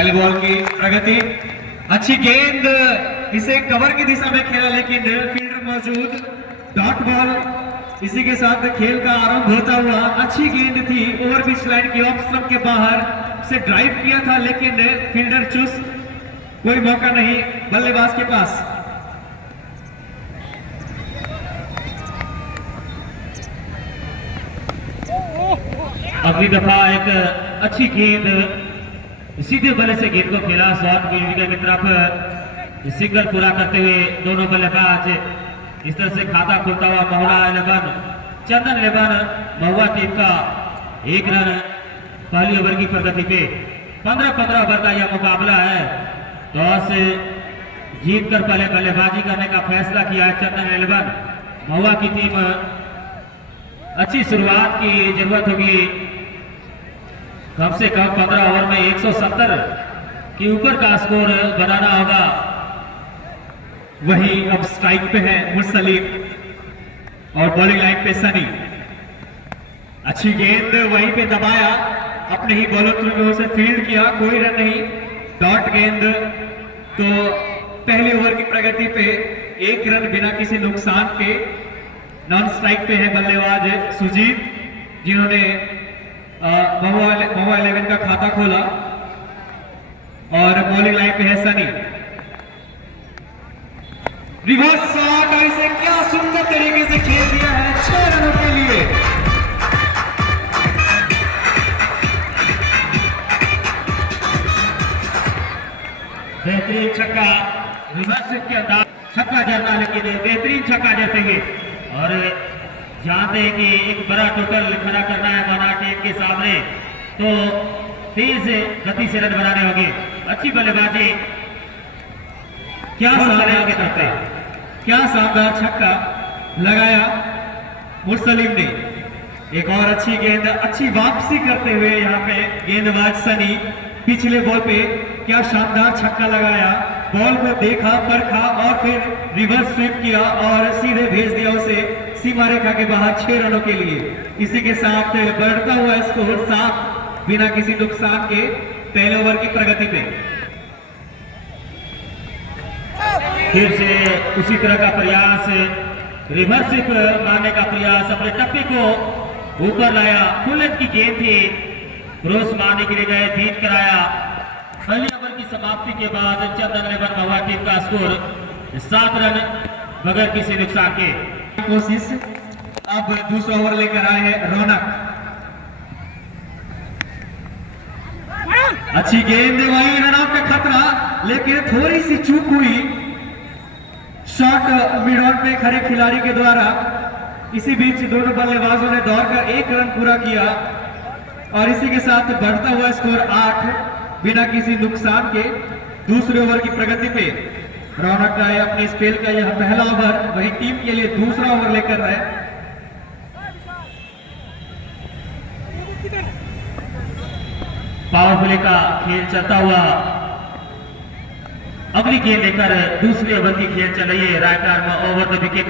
पहले बॉल की प्रगति, अच्छी गेंद, इसे कवर की दिशा में खेला लेकिन फील्डर मौजूद, डॉट बॉल। इसी के साथ खेल का आरंभ होता हुआ, अच्छी गेंद थी, ओवर पिच लाइन की ऑफ स्टंप के बाहर से ड्राइव किया था लेकिन फील्डर चुस्त, कोई मौका नहीं बल्लेबाज के पास। अगली दफा एक अच्छी गेंद सीधे बल्ले से गेंद को खेला शॉर्ट विकेट की तरफ, सिंगल पूरा करते हुए दोनों बल्लेबाज इस तरह से खाता खुलता हुआ महुआ 11 चंदन 11 महुआ टीम का 1 रन पहली ओवर की प्रगति पे। 15-15 ओवर का यह मुकाबला है। टॉस जीतकर पहले बल्लेबाजी करने का फैसला किया है चंदन 11। महुआ की टीम अच्छी शुरुआत की जरूरत होगी, कम से कम 15 ओवर में 170 के ऊपर का स्कोर बनाना होगा। वही अब स्ट्राइक पे है मुर्सलीम और बॉलिंग लाइन पे सनी। अच्छी गेंद वहीं पे दबाया, अपने ही बॉलर ने उसे फील्ड किया, कोई रन नहीं, डॉट गेंद। तो पहली ओवर की प्रगति पे 1 रन बिना किसी नुकसान के। नॉन स्ट्राइक पे है बल्लेबाज सुजीत, जिन्होंने महुआ 11 का खाता खोला, और बॉलिंग लाइन पे है सनी। रिवर्स शॉट, और इसे क्या सुंदर तरीके से खेल दिया है 6 रनों के लिए। बेहतरीन छक्का, रिवर्स के अंदाज छक्का जड़ना, लेकिन बेहतरीन छक्का जड़ते हुए, और जानते हैं कि एक बड़ा टोटल खड़ा करना है माना टीम के सामने, तो तेज गति से रन बनाने होंगे। अच्छी बल्लेबाजी, क्या शानदार छक्का लगाया मुर्सलीम ने। एक और अच्छी गेंद, अच्छी वापसी करते हुए यहाँ पे गेंदबाज सनी पिछले बॉल पे क्या शानदार छक्का लगाया। बॉल को देखा, परखा और फिर रिवर्स स्वीप किया और सीधे भेज दिया उसे सीमा रेखा के बाहर 6 रनों के लिए। इसी के साथ बढ़ता हुआ स्कोर 7 बिना किसी नुकसान के पहले ओवर की प्रगति पे। फिर से उसी तरह का प्रयास, रिवर्स स्वीप मारने का प्रयास, अपने टप्पे को ऊपर लाया, फुल लेंथ की गेंद थी, क्रॉस मारने के लिए गए, बीट कराया। पहले ओवर की समाप्ति के बाद चंदन 11 महुआ टीम का स्कोर 7 रन बगैर किसी नुकसान के। कोशिश, अब दूसरा ओवर लेकर आए हैं रौनक। अच्छी गेंद, वही रन आउट का खतरा, लेकिन थोड़ी सी चूक हुई शॉट मिड ऑन पे खड़े खिलाड़ी के द्वारा। इसी बीच दोनों बल्लेबाजों ने दौड़कर 1 रन पूरा किया, और इसी के साथ बढ़ता हुआ स्कोर 8 बिना किसी नुकसान के दूसरे ओवर की प्रगति पे। रौनक का अपनी स्पेल का यह पहला ओवर, वही टीम के लिए दूसरा ओवर लेकर है। पावर प्ले का खेल चलता हुआ, अगली गेंद लेकर दूसरे ओवर की खेल चल रही है। Right arm over the wicket,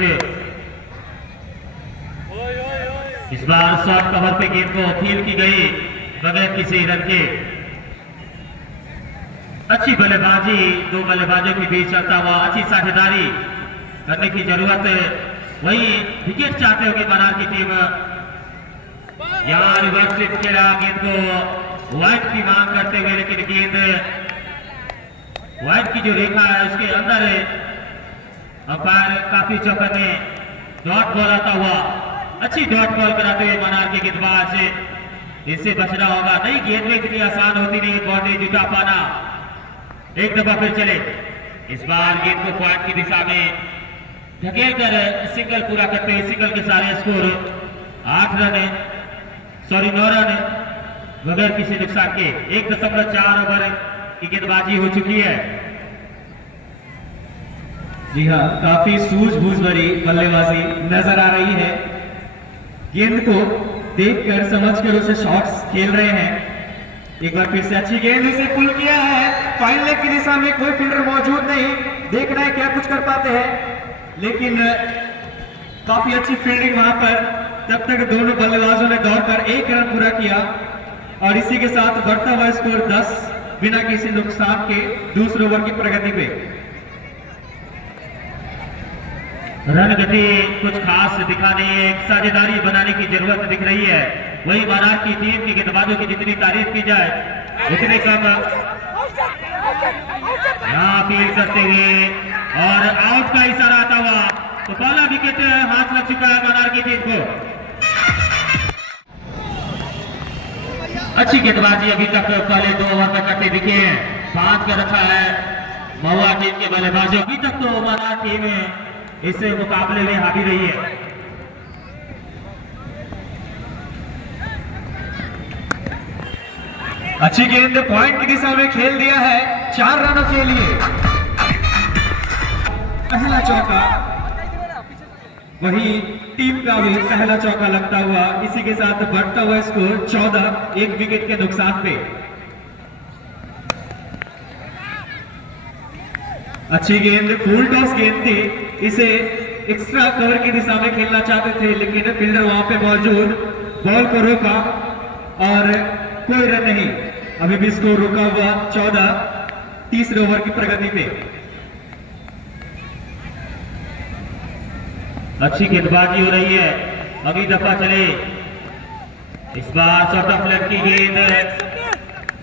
इस बार शॉर्ट कवर पे गेंद को फील्ड की गई बगैर किसी रन के। अच्छी बल्लेबाजी, 2 बल्लेबाजों के बीच चलता हुआ, अच्छी साझेदारी करने की जरूरत है। वही विकेट चाहते होगी मनार की टीम। यहाँ रिवर्स स्वीप खेला, गेंद को वाइड की मांग करते हुए, लेकिन गेंद वाइड की जो रेखा है उसके अंदर है। अंपायर काफी चौकन्ने, डॉट बॉल आता हुआ, अच्छी डॉट बॉल कराते हुए मनार के गेंदबाज, इससे बचना होगा। नहीं, गेंद में इतनी आसान होती नहीं बाउंड्री जुटा पाना। एक दफा फिर चले, इस बार गेंद को पॉइंट की दिशा में धकेल कर सिंगल पूरा करते हुए, सिंगल के सारे स्कोर 9 रन बगैर किसी नुकसान के। 1.4 ओवर की गेंदबाजी हो चुकी है। जी हाँ, काफी सूझबूझ भरी बल्लेबाजी नजर आ रही है। गेंद को देखकर, समझकर उसे शॉट्स खेल रहे हैं। एक बार फिर से अच्छी गेंद, इसे पुल किया है, फाइन लेग की दिशा में, कोई फील्डर मौजूद नहीं, देखना है क्या कुछ कर पाते हैं, लेकिन काफी अच्छी फील्डिंग वहां पर। तब तक दोनों बल्लेबाजों ने दौड़कर 1 रन पूरा किया, और इसी के साथ बढ़ता हुआ स्कोर 10 बिना किसी नुकसान के दूसरे ओवर की प्रगति पे। रन गति कुछ खास दिखाने, एक साझेदारी बनाने की जरूरत दिख रही है। वही बारात की टीम की गेंदबाजों की जितनी तारीफ की जाए उतनी कम। यहाँ अपील करते हुए और आउट का इशारा आता हुआ, तो पहला विकेट हाथ लग चुका है मनार की टीम को। अच्छी गेंदबाजी अभी तक पहले 2 ओवर में करते दिखे हैं। 5 का रखा है महुआ टीम के बल्लेबाजों। अभी तक तो मनार टीम इस मुकाबले में हावी रही है। अच्छी गेंद पॉइंट की दिशा में खेल दिया है 4 रनों के लिए। पहला चौका, वही टीम का भी पहला चौका लगता हुआ, इसी के साथ बढ़ता हुआ स्कोर 14, 1 विकेट के नुकसान पे। अच्छी गेंद फुल टॉस गेंद थी, इसे एक्स्ट्रा कवर की दिशा में खेलना चाहते थे, लेकिन फील्डर वहां पे मौजूद बॉल को रोका और कोई रन नहीं। अभी भी स्कोर रुका हुआ 14, तीसरे ओवर की प्रगति पे। अच्छी गेंदबाजी हो रही है। अभी दफा चले, इस बार शॉर्ट ऑफ लेग की गेंद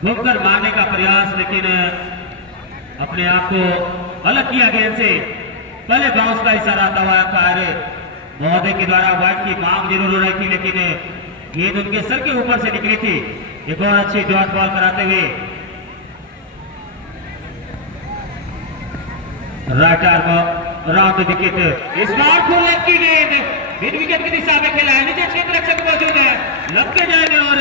घूमकर मारने का प्रयास, लेकिन अपने आप को अलग किया गेंद से। पहले बाउंस का इशारा आता हुआ फायर महोदय के द्वारा वाइड की मांग जरूर हो रही थी, लेकिन गेंद उनके सर के ऊपर से निकली थी। एक और अच्छी डॉट बॉल कराते हुए राइट आर्म राउंड विकेट। इस बार फुल लेग की गेंद मिड विकेट की दिशा में खेला है। नीचे क्षेत्र रक्षक मौजूद है, लग के जाएंगे और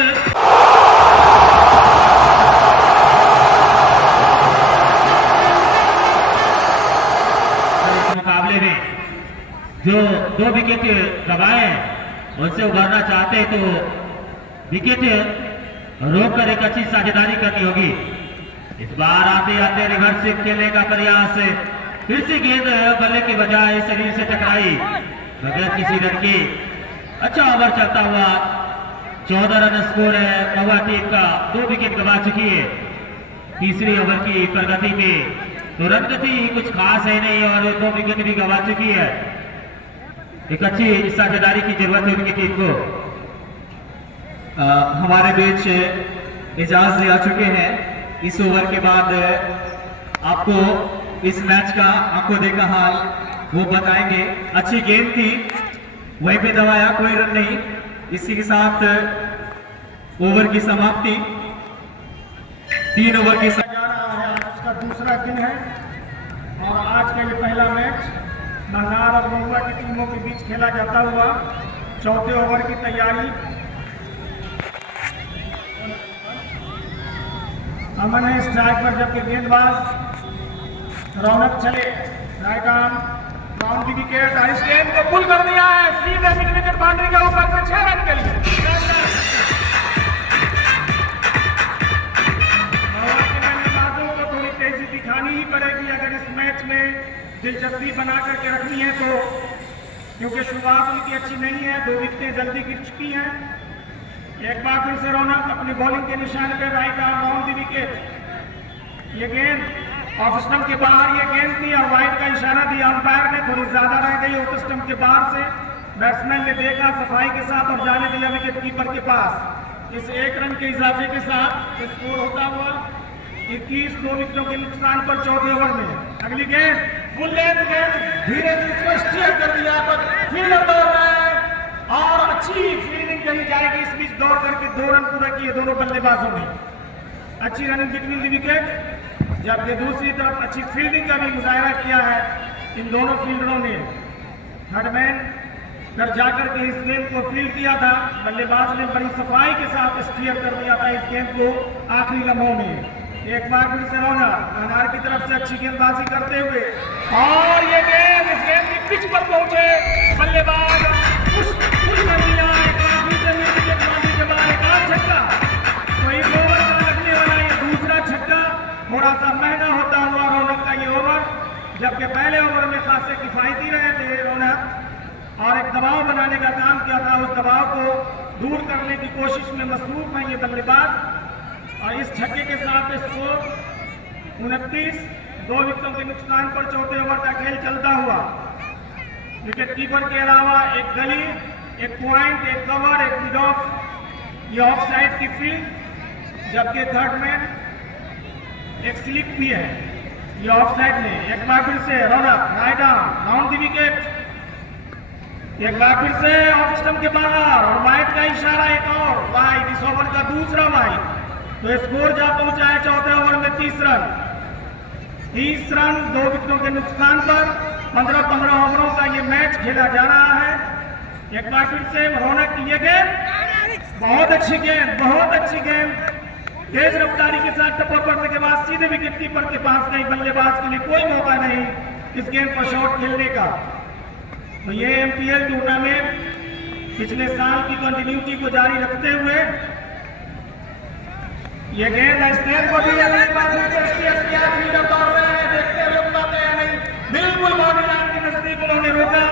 इस मुकाबले में जो 2 विकेट गवाए उनसे उभरना चाहते हैं तो विकेट रोक कर एक अच्छी साझेदारी करनी होगी। इस बार आते आते रिवर्स खेलने का प्रयास, फिर से गेंद बल्ले के बजाय शरीर से टकराई बगैर किसी रन के। अच्छा ओवर चलता हुआ 14 रन स्कोर है महुआ टीम का, 2 विकेट गवा चुकी है तीसरी ओवर की प्रगति में। तो रन गति कुछ खास है नहीं और 2 विकेट भी गवा चुकी है। एक अच्छी साझेदारी की जरूरत है उनकी टीम को। हमारे बीच इजाज आ चुके हैं। इस ओवर के बाद आपको इस मैच का आंखों देखा हाल वो बताएंगे। अच्छी गेंद थी, वहीं पे दबाया, कोई रन नहीं। इसी के साथ ओवर की समाप्ति, 3 ओवर की जा रहा है। उसका दूसरा दिन है और आज का ये पहला मैच मनार और महुआ की टीमों के बीच खेला जाता हुआ। चौथे ओवर की तैयारी अमन है स्ट्राइक पर, जबकि गेंदबाज रौनक चले राइट आर्म राउंड विकेट। इस गेंद को पुल कर दिया है सीधे मिड विकेट बाउंड्री के ऊपर से 6 रन के लिए। महुआ के बल्लेबाजों को थोड़ी तेजी दिखानी ही पड़ेगी अगर इस मैच में दिलचस्पी बना करके रखनी है तो, क्योंकि शुरुआत उनकी अच्छी नहीं है। 2 विकेटें जल्दी गिर चुकी हैं। एक बार फिर से रौनक अपनी बॉलिंग के निशाने पे right arm round the wicket. ये गेंद ऑफ स्टंप के बाहर ये गेंद थी और वाइड का इशारा दिया अंपायर ने, थोड़ी ज्यादा रह गई ऑफ स्टंप के बाहर से। बैट्समैन ने देखा सफाई के साथ और जाने दिया विकेट कीपर के पास। इस 1 रन के इजाफे के साथ स्कोर होता हुआ 21, 2 विकेटों के नुकसान पर चौथे ओवर में। अगली गेंद फुल लेंथ गेंद, धीरे से इसको स्टीयर कर दिया पर फील्डर दौड़ रहा है और अच्छी फील्डिंग कही जाएगी। इस बीच दौड़ करके 2 रन पूरा किए दोनों बल्लेबाजों ने। अच्छी रनिंग बिटवीन द विकेट, जबकि दूसरी तरफ अच्छी फील्डिंग का भी मुजाहरा किया है इन दोनों फील्डरों ने। थर्ड मैन पर जाकर के इस गेंद को फील्ड किया था, बल्लेबाज ने बड़ी सफाई के साथ स्टीयर कर दिया था इस गेंद को आखिरी लम्हों में। एक बार फिर से रौनक अनार की तरफ से अच्छी गेंदबाजी करते हुए और ये गेंद इस गेंद की पिच पर पहुंचे, बल्लेबाज कर दिया के बाद एक और छक्का। तो इस ओवर का लगने वाला ये दूसरा छक्का थोड़ा सा महंगा होता हुआ रौनक का ये ओवर, जबकि पहले ओवर में खासे किफायती रहे थे रौनक और एक दबाव बनाने का काम किया था। उस दबाव को दूर करने की कोशिश में मसरूफ है ये बल्लेबाज। और इस छक्के के साथ स्कोर 29, 2 विकेटों के नुकसान पर चौथे ओवर का खेल चलता हुआ। विकेट कीपर के अलावा एक गली, एक पॉइंट, एक कवर, एक मिड ऑफ, ये ऑफ साइड की फील्ड, जबकि थर्ड मैन एक स्लिप भी है, ये ऑफ साइड में। एक बार फिर से Raunak right arm round the wicket, एक बार फिर से ऑफ स्टंप के बाहर और वाइड का इशारा, एक और वाइड, इस ओवर का दूसरा वाइड। तो स्कोर जा पहुंचा है चौथे ओवर में 30 रन। 30 रन 2 विकेटों के नुकसान पर 15-15 ओवरों का ये मैच खेला जा रहा है। एक बार फिर से रौनक की ये गेंद, बहुत अच्छी गेंद, बहुत अच्छी गेंद, तेज रफ्तारी के साथ टप्पा पड़ने के बाद सीधे विकेट कीपर के पास गई। बल्लेबाज के लिए कोई मौका नहीं इस गेंद पर शॉट खेलने का। तो ये एमपीएल टूर्नामेंट पिछले साल की कंटिन्यूटी को जारी रखते हुए ये गेंद स्टेन को भी देखते हुए पाते हैं नहीं, बिल्कुल बॉडी लाइन के नजदीक उन्होंने रोका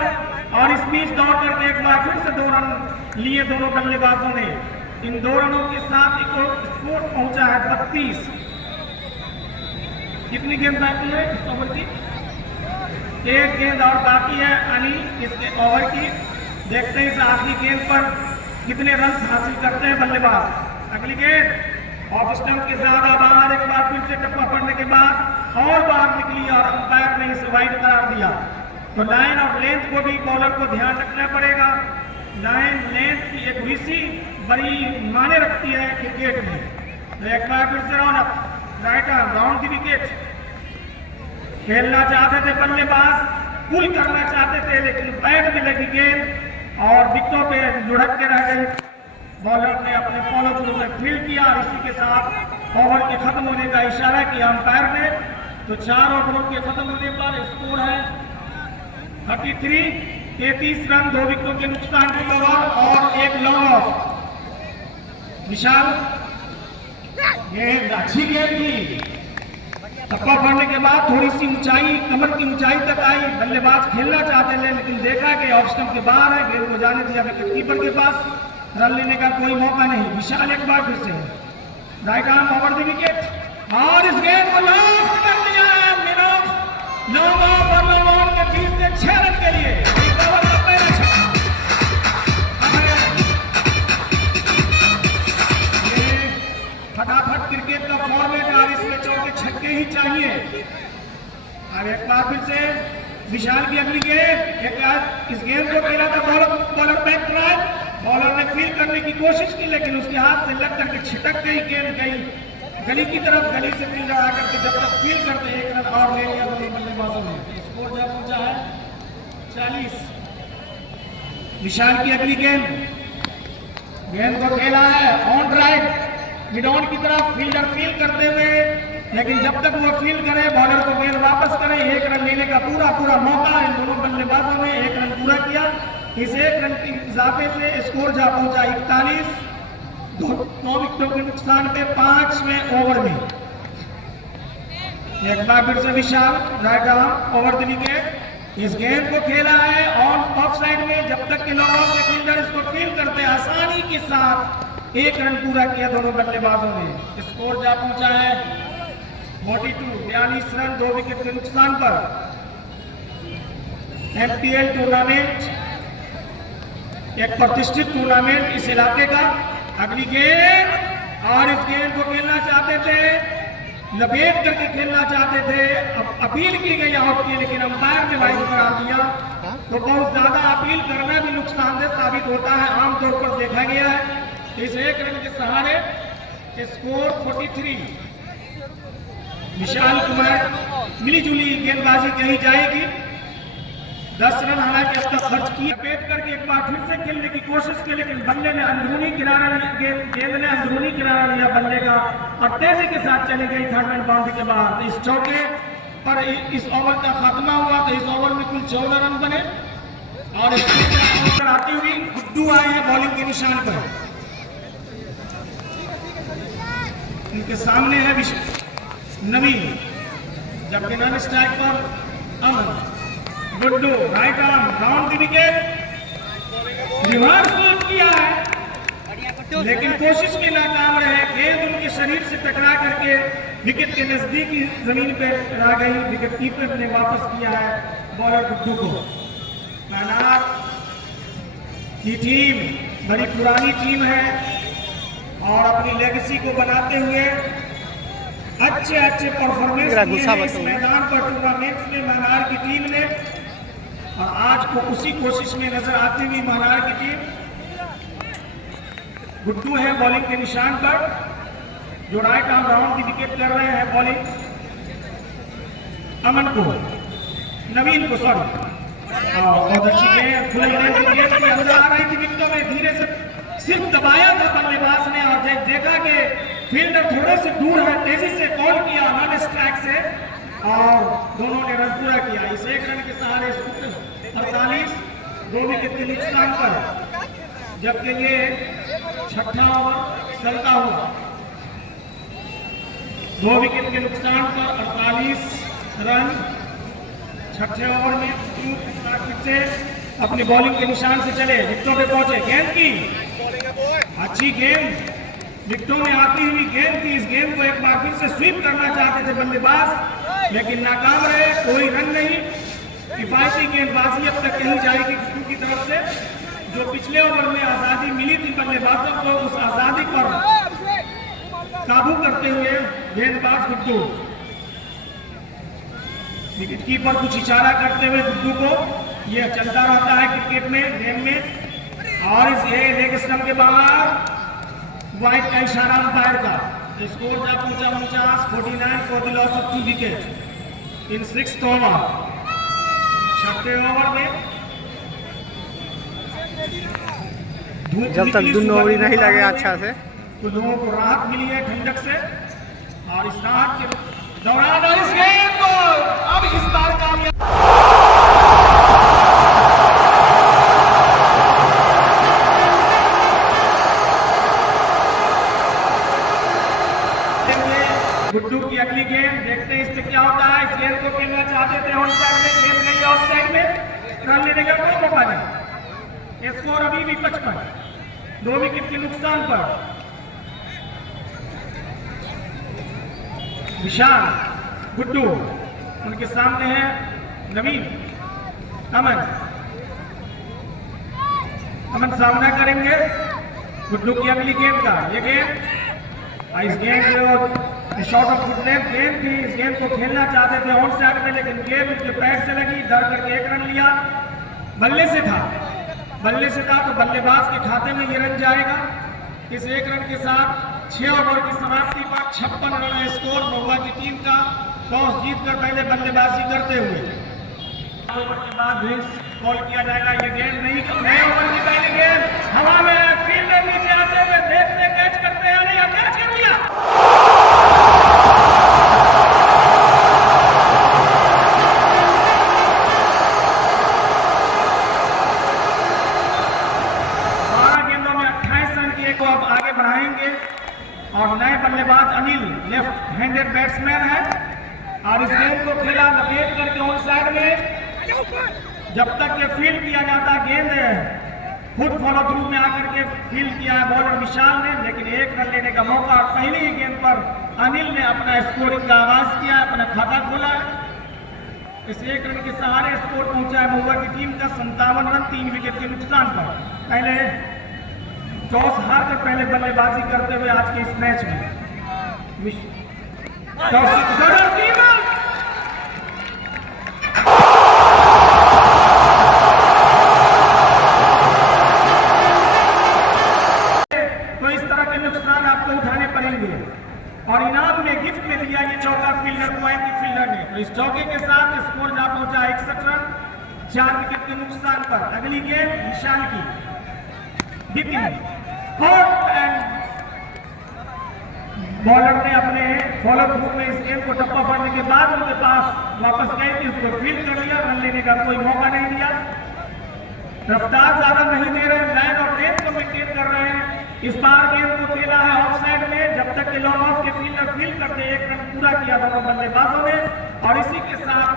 और इस बीच दौड़ करके एक बार फिर से 2 रन लिए दोनों बल्लेबाजों ने। इन 2 रनों के साथ स्कोर पहुंचा है 32। कितनी गेंद बाकी है इस ओवर की? 1 गेंद और बाकी है अनिल इसके ओवर की। देखते हैं इस आखिरी गेंद पर कितने रन हासिल करते हैं बल्लेबाज। अगली गेंद ऑफ स्टंप के ज्यादा बाहर, एक बार फिर से टप्पा पड़ने के बाद और बाहर निकली और अंपायर ने इसे वाइड करार दिया। तो लाइन और लेंथ को भी बॉलर को ध्यान रखना पड़ेगा। लाइन लेंथ की एक हुईसी बड़ी माने रखती है क्रिकेट में। तो एक बार फिर से Raunak right arm round the wicket, खेलना चाहते थे बल्लेबाज, पुल करना चाहते थे, लेकिन बैट में लगी गेंद और विकेटों पे लुढ़क के रह गई। बॉलर ने अपने फॉलो थ्रू में फील्ड किया और इसी के साथ ओवर के खत्म होने का इशारा किया अंपायर ने। तो 4 ओवरों के खत्म होने पर स्कोर है 33, 33 रन, 2 विकेटों के नुकसान के ओवर और एक लॉन्ग ऑफ। विशाल गेंद, अच्छी गेंद थी, टप्पा पड़ने के बाद थोड़ी सी ऊंचाई, कमर की ऊंचाई तक आई। बल्लेबाज खेलना चाहते थे लेकिन देखा कि ऑफ स्टंप के बाहर है, गेंद को जाने दिया विकेट कीपर के पास, रन लेने का कोई मौका नहीं। विशाल एक बार फिर से right arm over the wicket और इस गेंद को लॉस्ट कर दिया है। मिड ऑफ, लॉन्ग ऑफ और लॉन्ग ऑन के बीच से 6 रन के लिए इस ओवर का पहला छक्का। फटाफट क्रिकेट का फॉर्मेट और इसमें 4 छक्के ही चाहिए। और एक बार फिर से विशाल की अगली गेंद, एक इस गेंद को खेला था बॉलर बैक ड्राइव, बॉलर ने फील करने की कोशिश की लेकिन उसके हाथ से लग करके छिटक गई, गेंद गई गली की तरफ। गली से फील्डर आकर के जब तक फील करते 1 रन और ले लिया दोनों बल्लेबाजों ने। स्कोर जब पहुंचा है 40। विशाल की अगली गेंद, गेंद को खेला है ऑन ड्राइव मिड ऑन की तरफ, फील्डर फील करते हुए, लेकिन जब तक वो फील करे बॉलर को गेंद वापस करे। 1 रन लेने का पूरा मौका इन दोनों बल्लेबाजों ने 1 रन पूरा किया। इस 1 रन के इजाफे से स्कोर जा पहुंचा 41, 9 विकेटों के नुकसान पे 5वें ओवर में। एक बार फिर से Vishal right arm over the wicket, इस गेंद को खेला है ऑफ साइड में, जब तक कि लॉन्ग ऑफ के फील्डर इसको फील करते आसानी के साथ 1 रन पूरा किया दोनों बल्लेबाजों ने। स्कोर जा पहुंचा है 42 रन, 2 विकेट के नुकसान पर। एमपीएल टूर्नामेंट एक प्रतिष्ठित टूर्नामेंट इस इलाके का। अगली गेंद और इस गेंद को खेलना चाहते थे, लपेट करके खेलना चाहते थे, अपील की गई आउट की लेकिन अंपायर ने वाइड करार दिया। तो बहुत ज्यादा अपील करना भी नुकसानदेह साबित होता है, आमतौर पर देखा गया है। इस 1 रन के सहारे स्कोर 43। विशाल कुमार मिलीजुली गेंदबाजी कही जाएगी। 10 रन हालांकि अब तक खर्च किए, पेट करके एक बार फिर से खेलने की कोशिश की लेकिन बल्ले ने अंदरूनी किनारा लिया, गेंद ने अंदरूनी किनारा लिया बल्ले का और तेजी के साथ चली गई थर्ड मैन बाउंड्री के बाद। इस चौके पर इस ओवर का खात्मा हुआ तो इस ओवर में कुल 14 रन बने और इसके आती हुई गुड्डू आए हैं बॉलिंग के निशान पर। इनके सामने है नवीन, जबकि नॉन स्ट्राइक पर Aman. Guddu right arm round the wicket, reverse sweep किया है लेकिन कोशिश में नाकाम रहे। गेंद उनके शरीर से टकरा करके विकेट के नजदीकी जमीन पे आ गई। विकेट कीपर ने वापस किया है बॉलर गुड्डू को। मैनार की टीम बड़ी पुरानी टीम है और अपनी लेगेसी को बनाते हुए अच्छे परफॉर्मेंस किए हैं इस मैदान पर टूर्नामेंट में मैनार की टीम ने, और आज को उसी कोशिश में नजर आती हुई मैनार की टीम। गुड्डू है बॉलिंग के निशान पर, जो राइट आर्म राउंड की विकेट कर रहे हैं बॉलिंग अमन को, नवीन को, सॉरी। बहुत अच्छी गेंद की नजर आ रही थी विकेटों में, धीरे से सिर्फ दबाया था बल्लेबाज ने और जब देखा कि फील्डर थोड़े से दूर है, तेजी से कॉल किया नॉन स्ट्राइक से और दोनों ने रन पूरा किया। इस एक रन के सहारे 48 2 विकेट के नुकसान पर, जबकि ये छठा ओवर चलता हुआ 2 विकेट के नुकसान पर 48 रन छठे ओवर में से अपनी बॉलिंग के निशान से चले, विकेटों पे पहुंचे। गेंद की अच्छी गेंद, विकेटों में आती हुई गेंद थी। इस गेंद को एक बार फिर से स्वीप करना चाहते थे बल्लेबाज, लेकिन नाकाम रहे। कोई रन नहीं, किफायती गेंदबाजी अब तक कही जाएगी गुड्डू की तरफ से। जो पिछले ओवर में आजादी मिली थी बल्लेबाजों को, उस आजादी पर काबू करते हुए गेंदबाज गुड्डू। विकेट कीपर कुछ इशारा करते हुए गुड्डू को, यह चलता रहता है क्रिकेट में, गेम में। और इस लेग स्टंप के बाहर वाइड का इशारा अंपायर का। स्कोर जा पहुंचा 49 for the loss of 2 wicket in 6th over. छठे ओवर में जब तक दुनोरी नहीं लगे अच्छा से, तो लोगों को राहत मिली है ठंडक से, और इस राहत के दौरान इस गेंद को अब इस बार कामयाब गुड्डू की अगली गेंद। देखते हैं इस पे क्या होता है। इस गेंद को खेलना चाहते थे ऑन साइड में, गेंद नहीं ऑफ साइड में, रन लेने का कोई मौका नहीं। स्कोर अभी भी 55 2 विकेट के नुकसान पर। विशाल, गुड्डू, उनके सामने है नवीन, अमन सामना करेंगे गुड्डू की अगली गेंद का। ये गेंद, इस गेंद शॉट ऑफ गुड लेंथ गेंद थी। इस गेंद को खेलना चाहते थे ऑन साइड में, लेकिन गेंद उनके पैर से लगी, डर करके 1 रन लिया। बल्ले से था तो बल्लेबाज के खाते में ये रन जाएगा। इस 1 रन के साथ 6 ओवर की समाप्ति पर 56 रन है स्कोर महुआ की टीम का। टॉस जीतकर पहले बल्लेबाजी करते हुए ओवर के बाद विंस कॉल किया जाएगा। ये गेंद नहीं, नए ओवर की पहली गेंद हवा में, फील्डर नीचे आते हुए देखते कैच करते हैं, नहीं कैच कर लिया। और नए बल्लेबाज अनिल लेफ्ट हैंडेड बैट्समैन है, और इस गेंद को खेला लपेट करके ऑन साइड में। जब तक ये फील्ड किया जाता, गेंद खुद फॉलो थ्रू में आकर के फील्ड किया है बॉलर विशाल ने, लेकिन 1 रन लेने का मौका। पहली ही गेंद पर अनिल ने अपना स्कोरिंग का आगाज किया, अपना खाता खोला है। इस 1 रन के सहारे स्कोर पहुंचा है महुआ की टीम का 57 रन 3 विकेट के नुकसान पर। पहले टॉस हार कर पहले बल्लेबाजी करते हुए आज के इस मैच में तो इस तरह के नुकसान आपको उठाने पड़ेंगे। और इनाम में गिफ्ट में दिया ये चौका फील्डर को, फील्डर ने। तो इस चौके के साथ स्कोर जा पहुंचा 61 रन 4 विकेट के नुकसान पर। अगली गेंद निशान की बॉलर ने अपने फॉलो थ्रू में इस गेंद को टप्पा पड़ने के बाद उनके पास वापस गई थी, उसको फील्ड कर लिया, रन लेने का कोई मौका नहीं दिया। रफ्तार ज्यादा नहीं दे रहे, लाइन और रेट को मेंटेन कर रहे हैं। इस बार गेंद को खेला है ऑफ साइड में, जब तक कि लॉन्ग ऑफ के फील्डर फील्ड करते 1 रन पूरा किया दोनों बल्लेबाजों ने। और इसी के साथ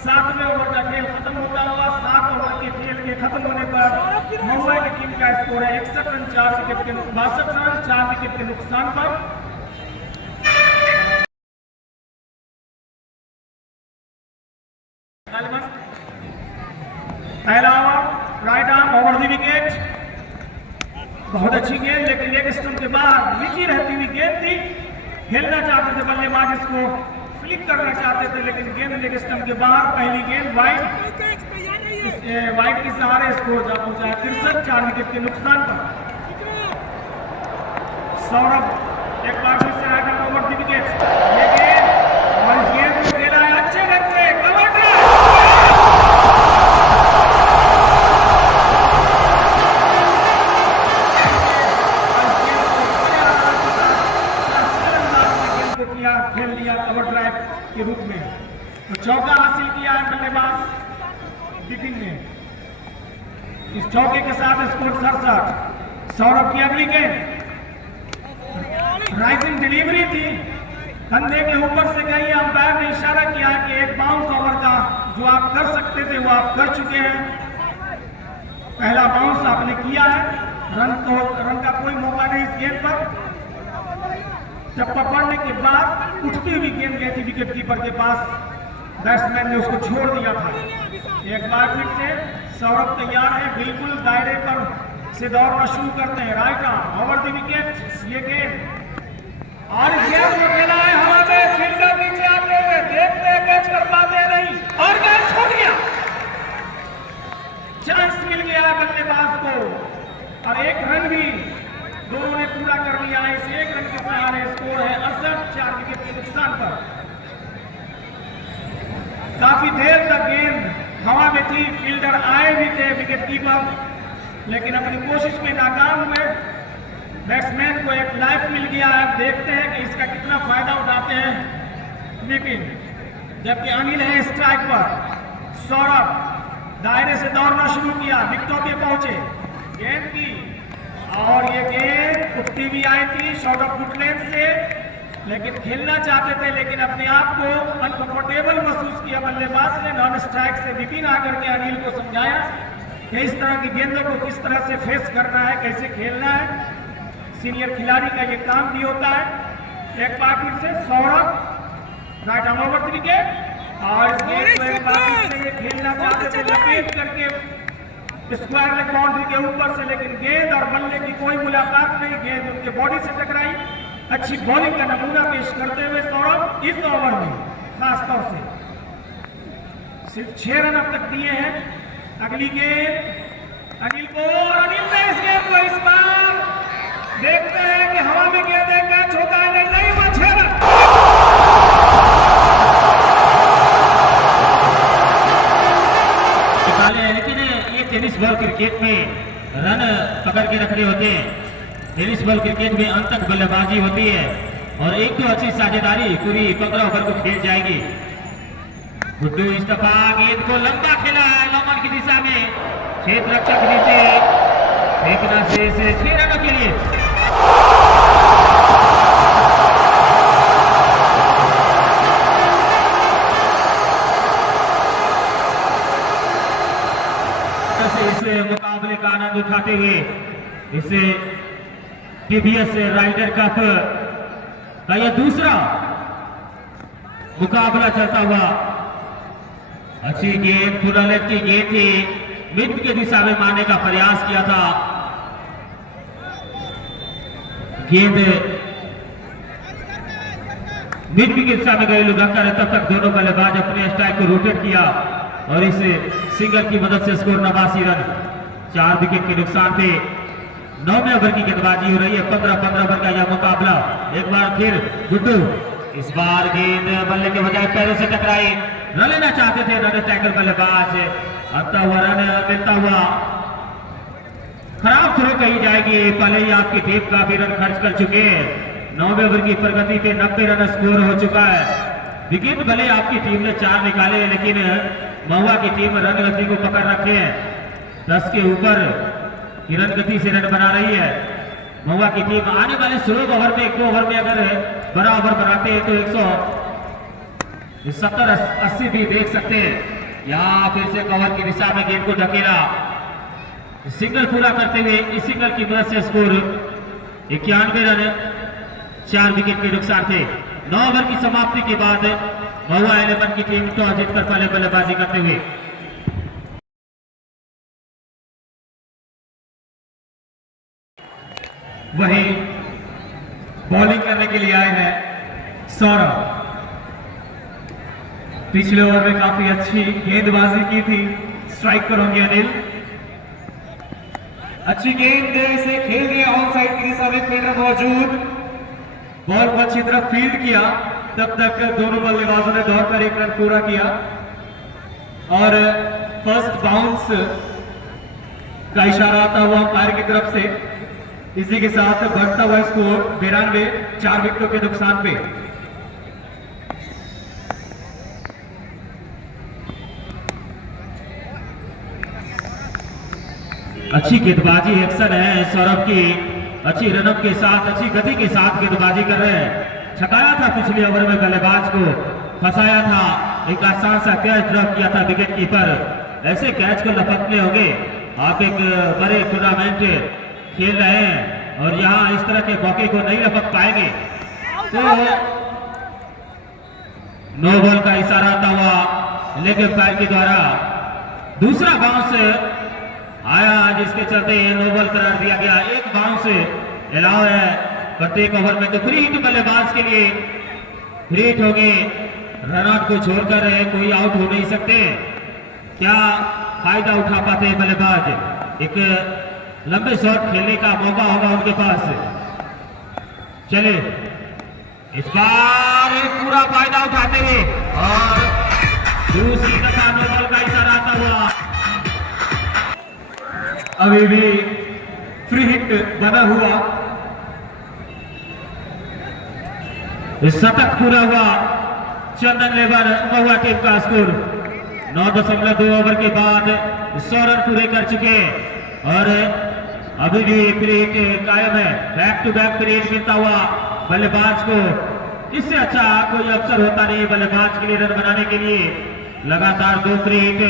7वें ओवर का खेल खत्म होता हुआ, 7 ओवर के खेल के खत्म होने पर महुआ की टीम का स्कोर है 61 रन 4 विकेट के 62 रन 4 विकेट के नुकसान पर। पहला over right arm over the wicket, बहुत अच्छी गेंद लेकिन लेग स्टंप के बाहर नीचे रहती हुई गेंद थी। खेलना चाहते थे बल्लेबाज, इसको फ्लिक करना चाहते थे लेकिन गेंद लेग स्टंप के बाहर। पहली गेंद वाइड के सहारे स्कोर जा पहुंचा 63 4 विकेट के नुकसान पर। सौरभ एक बार फिर से right arm over the wicket, ये गेंद और इस गेंद को खेला है अच्छे ढंग से कवर ड्राइव। खेल लिया कवर ड्राइव के रूप में तो चौका हासिल किया है बल्लेबाज बिपिन ने। इस चौके के साथ स्कोर 67। सौरभ की अगली गेंद राइजिंग डिलीवरी थी, कंधे के ऊपर से गई। अंपायर ने इशारा किया कि एक बाउंस ओवर का जो आप कर सकते थे वो आप कर चुके हैं। पहला बाउंस आपने किया है, रन का कोई मौका नहीं इस गेंद पर। जब पकड़ने के बाद उठती हुई गेंद गई थी विकेट कीपर के पास, बैट्समैन ने उसको छोड़ दिया था। एक बार फिर से सौरभ तैयार है, बिल्कुल दायरे पर से दौड़ना शुरू करते हैं। Right arm over the wicket, ये गेंद और इस गेंद को खेला है हवा में, फील्डर नीचे आते हुए देखते हैं कैच कर पाते नहीं और कैच छूट गया। चांस मिल गया बल्लेबाज को और एक रन भी दोनों ने पूरा कर लिया है। इस एक रन के सहारे स्कोर है 68 4 विकेट के नुकसान पर। काफी देर तक गेंद हवा में थी, फील्डर आए भी थे विकेट कीपर, लेकिन अपनी कोशिश में नाकाम हुए। बैट्समैन को एक लाइफ मिल गया है, देखते हैं कि इसका कितना फायदा उठाते हैं विपिन। जबकि अनिल है स्ट्राइक पर। सौरभ दायरे से दौड़ना शुरू किया, विकेटों पे पहुंचे, गेंद की और ये गेंद उठती भी आई थी शॉर्ट ऑफ गुड लेंथ से, लेकिन खेलना चाहते थे लेकिन अपने आप को अनकंफर्टेबल महसूस किया बल्लेबाज ने। नॉन स्ट्राइक से विपिन आकर के अनिल को समझाया कि इस तरह की गेंदों को किस तरह से फेस करना है, कैसे खेलना है। सीनियर खिलाड़ी का ये काम भी होता है। एक बार फिर से Saurabh right arm over the wicket और इस गेंद को एक बार फिर से ये खेलना चाहते थे लपेट करके स्क्वायर लेग बाउंड्री के ऊपर से, लेकिन गेंद और बल्ले की कोई मुलाकात नहीं, गेंद उनके बॉडी से टकराई। अच्छी बॉलिंग का नमूना पेश करते हुए सौरभ इस ओवर में खास तौर से सिर्फ 6 रन अब तक दिए हैं। अगली गेंद अनिल को और अनिल ने इस गेंद को इस बार देखते हैं कि हवा में गेंद कैच होता है नहीं वो 6 रन। लेकिन ये टेनिस बॉल क्रिकेट में रन पकड़ के रखने होते हैं। टेनिस बॉल क्रिकेट में अंत तक बल्लेबाजी होती है और एक तो अच्छी साझेदारी पूरी 15 ओवर को खेल जाएगी। गुड्डू इस्तीफा, गेंद को लंबा खेला है लॉमन की दिशा में, क्षेत्र रक्षक नीचे फेंकना से 6 रनों के लिए। इस मुकाबले का आनंद उठाते हुए इसे टीवीएस राइडर कप का यह दूसरा मुकाबला चलता हुआ। अच्छी गेंद फुललेट की गेंद थी, मिड की दिशा में मारने का प्रयास किया था। गेंद मिड की दिशा में गई लुगाकर, तब तक दोनों बल्लेबाज अपने स्ट्राइक को रोटेट किया और इस सिंगल की मदद से स्कोर 89 रन 4 विकेट के नुकसान पे। 9वें ओवर की गेंदबाजी हो रही है। 15-15 ओवर का यह मुकाबला। एक बार फिर गुड्डू, इस बार गेंद बल्ले के बजाय पैरों से टकराई, रन लेना चाहते थे रन टैकल बल्लेबाज, आता हुआ रन मिलता हुआ खराब थ्रो कही जाएगी। पहले ही आपकी टीम काफी रन खर्च कर चुके हैं। 9वें ओवर की प्रगति पे 90 रन स्कोर हो चुका है। विकेट भले आपकी टीम ने 4 निकाले, लेकिन महुआ की टीम रन गति को पकड़ रखे हैं। 10 के ऊपर की रन गति से रन बना रही है महुआ की टीम। आने वाले 16 ओवर में 1 ओवर में अगर बड़ा ओवर बनाते हैं तो 170-80 भी देख सकते हैं। यहाँ फिर से कवर की दिशा में गेंद को ढकेला, सिंगल पूरा करते हुए इस सिंगल की मदद से स्कोर 91 रन 4 विकेट के नुकसान थे। 9 ओवर की समाप्ति के बाद महुआ 11 की टीम टॉस जीतकर पहले बल्लेबाजी करते हुए वही बॉलिंग करने के लिए आए हैं सौरभ। पिछले ओवर में काफी अच्छी गेंदबाजी की थी, स्ट्राइक पर होंगे अनिल। अच्छी गेंद से खेल दिया, ऑन साइड की दिशा में फील्डर मौजूद, बॉल को अच्छी तरह फील्ड किया। तब तक दोनों बल्लेबाजों ने दौड़कर एक रन पूरा किया और फर्स्ट बाउंस का इशारा आता हुआ अंपायर की तरफ से। इसी के साथ बढ़ता हुआ स्कोर 92, 4 विकेटों के नुकसान पे। अच्छी गेंदबाजी एक्शन है सौरभ की, अच्छी रनअप के साथ अच्छी गति के साथ गेंदबाजी कर रहे हैं। छकाया था पिछले ओवर में बल्लेबाज को, फंसाया था, एक आसान सा कैच ड्रॉप किया था विकेट कीपर। ऐसे कैच को लपकने होंगे, आप एक बड़े टूर्नामेंट खेल रहे हैं और यहाँ इस तरह के मौके को नहीं लपक पाएंगे। तो नो बॉल का इशारा आता हुआ लेग अंपायर के द्वारा दूसरा बाउंस आया, जिसके चलते नो बॉल करार दिया गया। एक बाउंस अलाउ है प्रत्येक ओवर में, तो फ्री हिट बल्लेबाज के लिए फ्री हिट होंगे। रनआउट को छोड़कर कोई आउट हो नहीं सकते। क्या फायदा उठा पाते हैं बल्लेबाज, एक लंबे शॉट खेलने का मौका होगा उनके पास। चले इस बार पूरा फायदा उठाते हुए और दूसरी दफा नो बॉल का इशारा आता हुआ। अभी भी फ्री हिट बना हुआ, शतक पूरा हुआ। चंदन लेबर महुआ टीम का स्कोर 9.2 ओवर के बाद 100 रन पूरे कर चुके और अभी भी फ्री हिट कायम है। Back to back free hit मिलता हुआ बल्लेबाज को। इससे अच्छा कोई अवसर होता नहीं बल्लेबाज के लिए रन बनाने के लिए। लगातार 2 फ्री हिट,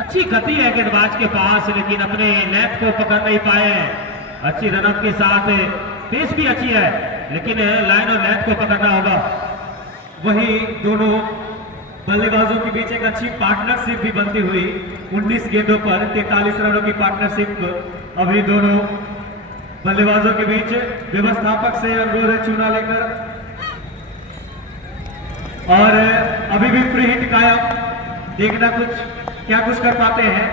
अच्छी गति है गेंदबाज के पास, लेकिन अपने लेंथ को पकड़ नहीं पाए। अच्छी रनअप के साथ पेस भी अच्छी है, लेकिन लाइन और लेंथ को पकड़ना होगा। वही दोनों बल्लेबाजों के बीच एक अच्छी पार्टनरशिप भी बनती हुई। 19 गेंदों पर 43 रनों की पार्टनरशिप अभी दोनों बल्लेबाजों के बीच। व्यवस्थापक से अनुरोध है चुना लेकर, और अभी भी फ्री हिट कायम। देखना क्या कुछ कर पाते हैं।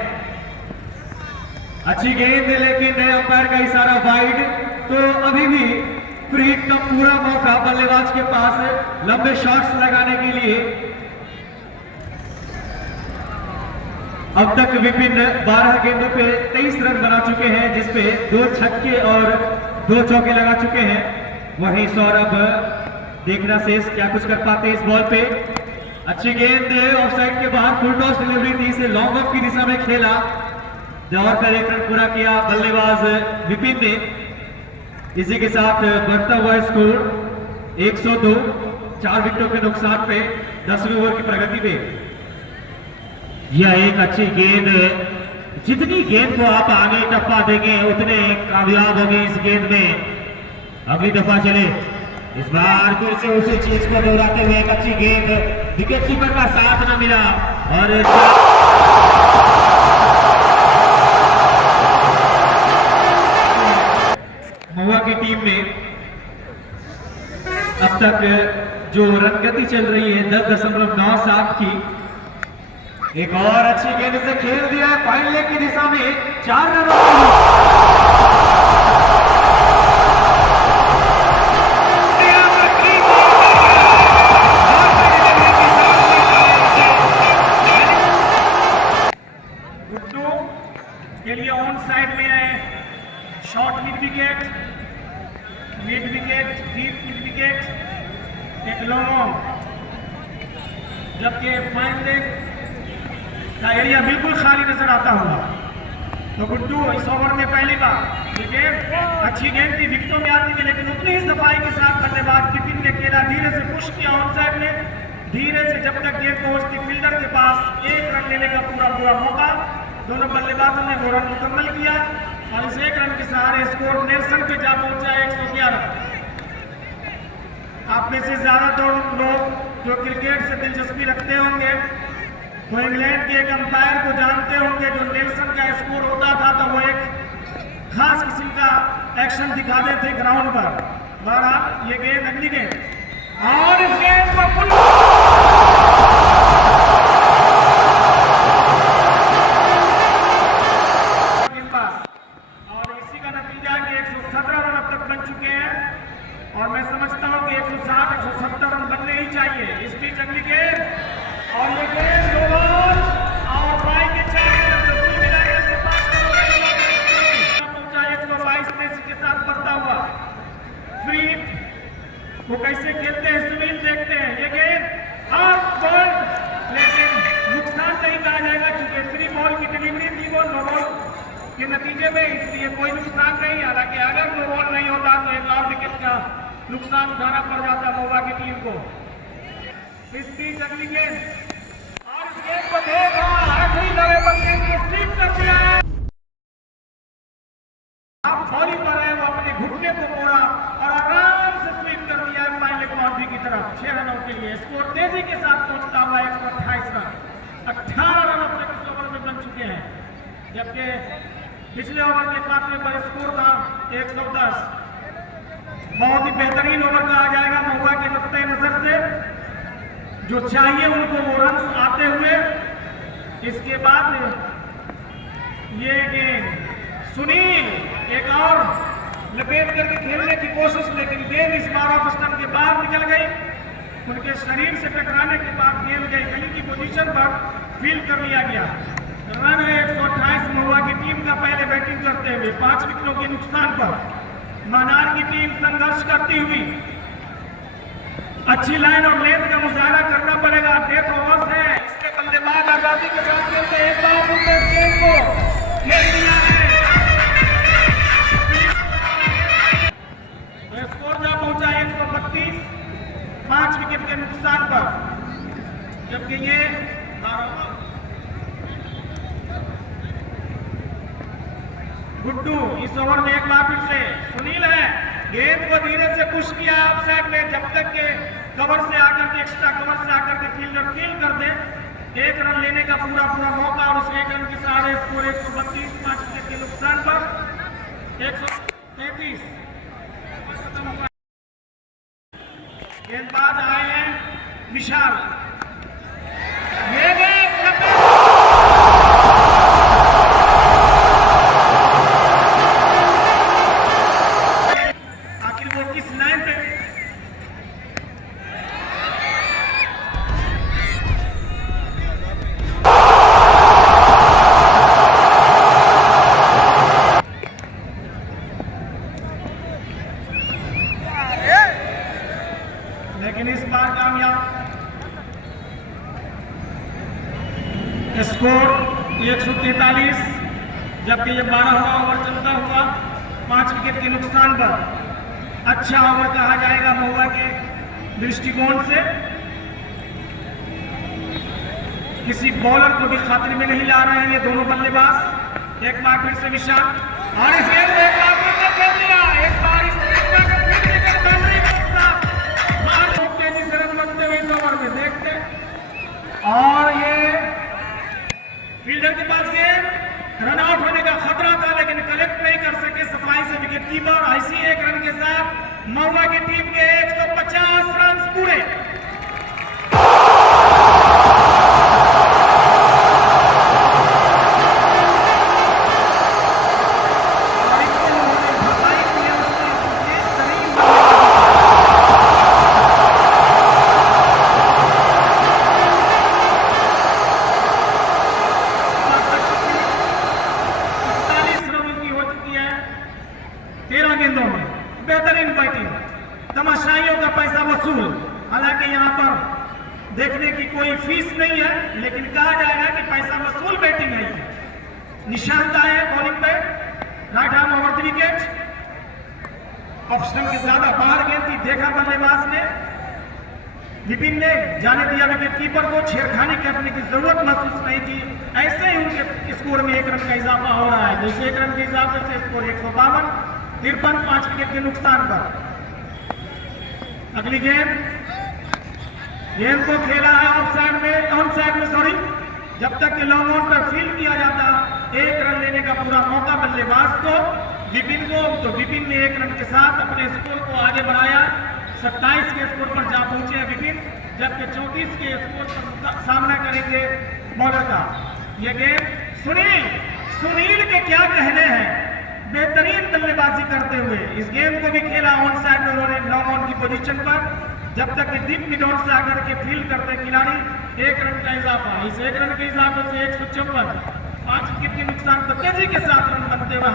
अच्छी गेंद, लेकिन अंपायर का इशारा वाइड। तो अभी भी फ्री हिट का पूरा मौका बल्लेबाज के पास लंबे शॉट्स लगाने के लिए। अब तक विपिन 12 गेंदों पे 23 रन बना चुके हैं, जिसपे 2 छक्के और 2 चौके लगा चुके हैं। वहीं सौरभ देखना शेष क्या कुछ कर पाते इस बॉल पे। अच्छी गेंद ऑफसाइड के बाहर, फुल टॉस डिलीवरी थी, इसे लॉन्ग ऑफ की दिशा में खेला, दौड़कर 1 रन पूरा किया बल्लेबाज विपिन ने। इसी के साथ बढ़ता हुआ स्कोर 102, 4 विकेटों के नुकसान पे 10वें ओवर की प्रगति पे। यह एक अच्छी गेंद, जितनी गेंद को आप आगे टप्पा देंगे उतने कामयाब होंगे इस गेंद में। अगली दफा चले, इस बार फिर से उसी चीज को दोहराते हुए एक अच्छी गेंद, विकेट कीपर का साथ न मिला और महुआ की टीम ने अब तक जो रन गति चल रही है 10.97 की। एक और अच्छी गेंद से खेल दिया है फाइन लेग की दिशा में, 4 रनों के लिए ऑन साइड में है। Short mid wicket, deep mid wicket, एक लॉन्ग, जबकि फाइन लेग का एरिया बिल्कुल खाली नजर आता हुआ। तो गुड्डू इस ओवर में पहली बार विकेट, अच्छी गेंद थी, विकेटों में आती थी, लेकिन उतनी ही सफाई के साथ बल्लेबाज विपिन ने खेला, धीरे से पुश किया ऑन साइड में, धीरे से जब तक गेंद पहुंचती फील्डर के पास 1 रन लेने का पूरा मौका। दोनों बल्लेबाजों ने वो रन मुकम्मल किया और इस एक रन के सहारे स्कोर नेल्सन पे जा पहुंचा 111। आप में से ज्यादातर लोग जो क्रिकेट से दिलचस्पी रखते होंगे वो इंग्लैंड के एक अंपायर को जानते होंगे। जो नेल्सन का स्कोर होता था तो वो एक खास किस्म का एक्शन दिखाते थे ग्राउंड पर। बहरहाल ये गेंद अगली गेंद और इस गेंद को और इसी का नतीजा कि 117 रन अब तक बन चुके हैं और मैं समझता हूं कि 160-170 रन बनने ही चाहिए। इस बीच अगली गेंद और ये गेंद दो बॉल और बाई के पहुंचा 122 तेजी के साथ बढ़ता हुआ। फ्री वो कैसे खेलते हैं सुनील देखते हैं। ये गेंद और बॉल लेकिन नुकसान नहीं कहा जाएगा क्योंकि फ्री बॉल की डिलीवरी थी वो नो बॉल के नतीजे में, इसलिए कोई नुकसान नहीं। हालांकि अगर नो बॉल नहीं होता तो एक और विकेट का नुकसान उठाना पड़ जाता महुआ की टीम को। इस बीच अगली गेंद और इस गेंद को देखा आखिरी लवे पर गेंद को स्वीप कर दिया है। अब बॉलिंग पर है वो अपने घुटने को मोड़ा और आराम से स्वीप कर दिया है फाइनल बाउंड्री की तरफ 6 रनों के लिए। स्कोर तेजी के साथ पहुंचता हुआ 128 रन। 18 रन अब तक इस ओवर में बन चुके हैं जबकि पिछले ओवर के खाते पर स्कोर था 110। बहुत ही बेहतरीन ओवर कहा जाएगा महुआ के नुक्ते नजर से। जो चाहिए उनको वो रन आते हुए इसके बाद ये गेंद सुनील एक और लपेट करके खेलने की कोशिश, लेकिन गेंद इस बार ऑफ स्टंप के बाहर निकल गई। उनके शरीर से टकराने के बाद गेंद गई गली की पोजीशन पर, फील्ड कर लिया गया। रन है 128 महुआ की टीम का पहले बैटिंग करते हुए 5 विकेटों के नुकसान पर। मनार की टीम संघर्ष करती हुई अच्छी लाइन और लेंथ का मुजाहरा करना पड़ेगा। डेथ ओवर्स है, इसके बल्लेबाज आजादी के साथ खेलते हैं। एक बार उनने गेंद को खेल दिया है। स्कोर जा पहुंचा 132 5 विकेट के नुकसान पर, जबकि ये गुड्डू इस ओवर में एक बार फिर से सुनील है, गेंद को धीरे से पुश किया ऑफ साइड में, जब तक के कवर से आकर के एक्स्ट्रा कवर से आकर के फील्डर फील्ड कर दे। 1 रन लेने का पूरा मौका और उस 1 रन के सहारे स्कोर 132 5 विकेट के नुकसान पर 133। गेंदबाज आए हैं विशाल। ये आखिर वो किस लाइन पे लेकिन इस बार कामयाब। स्कोर 143, जबकि ये 12वां ओवर चलता हुआ 5 विकेट के नुकसान पर अच्छा ओवर कहा जाएगा महुआ के दृष्टिकोण से। किसी बॉलर को भी खातिर में नहीं ला रहे हैं ये दोनों बल्लेबाज। एक बार फिर से विशाल और इस गेंद को एक बार फिर से खेल दिया। एक बार इस तेजी से रन बनते हुए इस ओवर में देखते और ये फील्डर के पास गेंद रन आउट होने का खतरा था, लेकिन कलेक्ट नहीं कर सके सफाई से विकेट कीपर। ऐसी 1 रन के साथ महुआ की टीम के 150 रन पूरे। बेहतरीन बैटिंग, तमाशाइयों का पैसा वसूल। हालांकि यहाँ पर देखने की कोई फीस नहीं है, लेकिन कहा जाएगा कि पैसा वसूल बैटिंग है। निशानता है बॉलिंग पे, right arm over the wicket. Off stump के ज्यादा बाहर गेंद थी, देखा बल्लेबाज ने, विपिन ने जाने दिया विकेट कीपर को, छेड़खानी करने की जरूरत महसूस नहीं की। ऐसे ही उनके स्कोर में 1 रन का इजाफा हो रहा है। जैसे 1 रन के इजाफे से स्कोर 152, 53, 5 विकेट के नुकसान पर। अगली गेंद को खेला है ऑन साइड में सॉरी। जब तक कि लॉन्ग ऑन पर फील्ड किया जाता 1 रन लेने का पूरा मौका बल्लेबाज को, विपिन को, तो विपिन ने 1 रन के साथ अपने स्कोर को आगे बढ़ाया। 27 के स्कोर पर जा पहुंचे हैं विपिन, जबकि 34 के स्कोर पर सामना करेंगे बॉलर का। यह गेंद सुनील के क्या कहने हैं, बेहतरीन बल्लेबाजी करते हुए इस गेंद को भी खेला ऑन साइड में उन्होंने लॉन्ग ऑन की पोजीशन पर। जब तक कि डीप मिड ऑन से आकर के फील्ड करते खिलाड़ी 1 रन का इजाफा। इस 1 रन के इजाफे से 154, 5 विकेट के नुकसान पर तेजी के साथ रन बनते हुए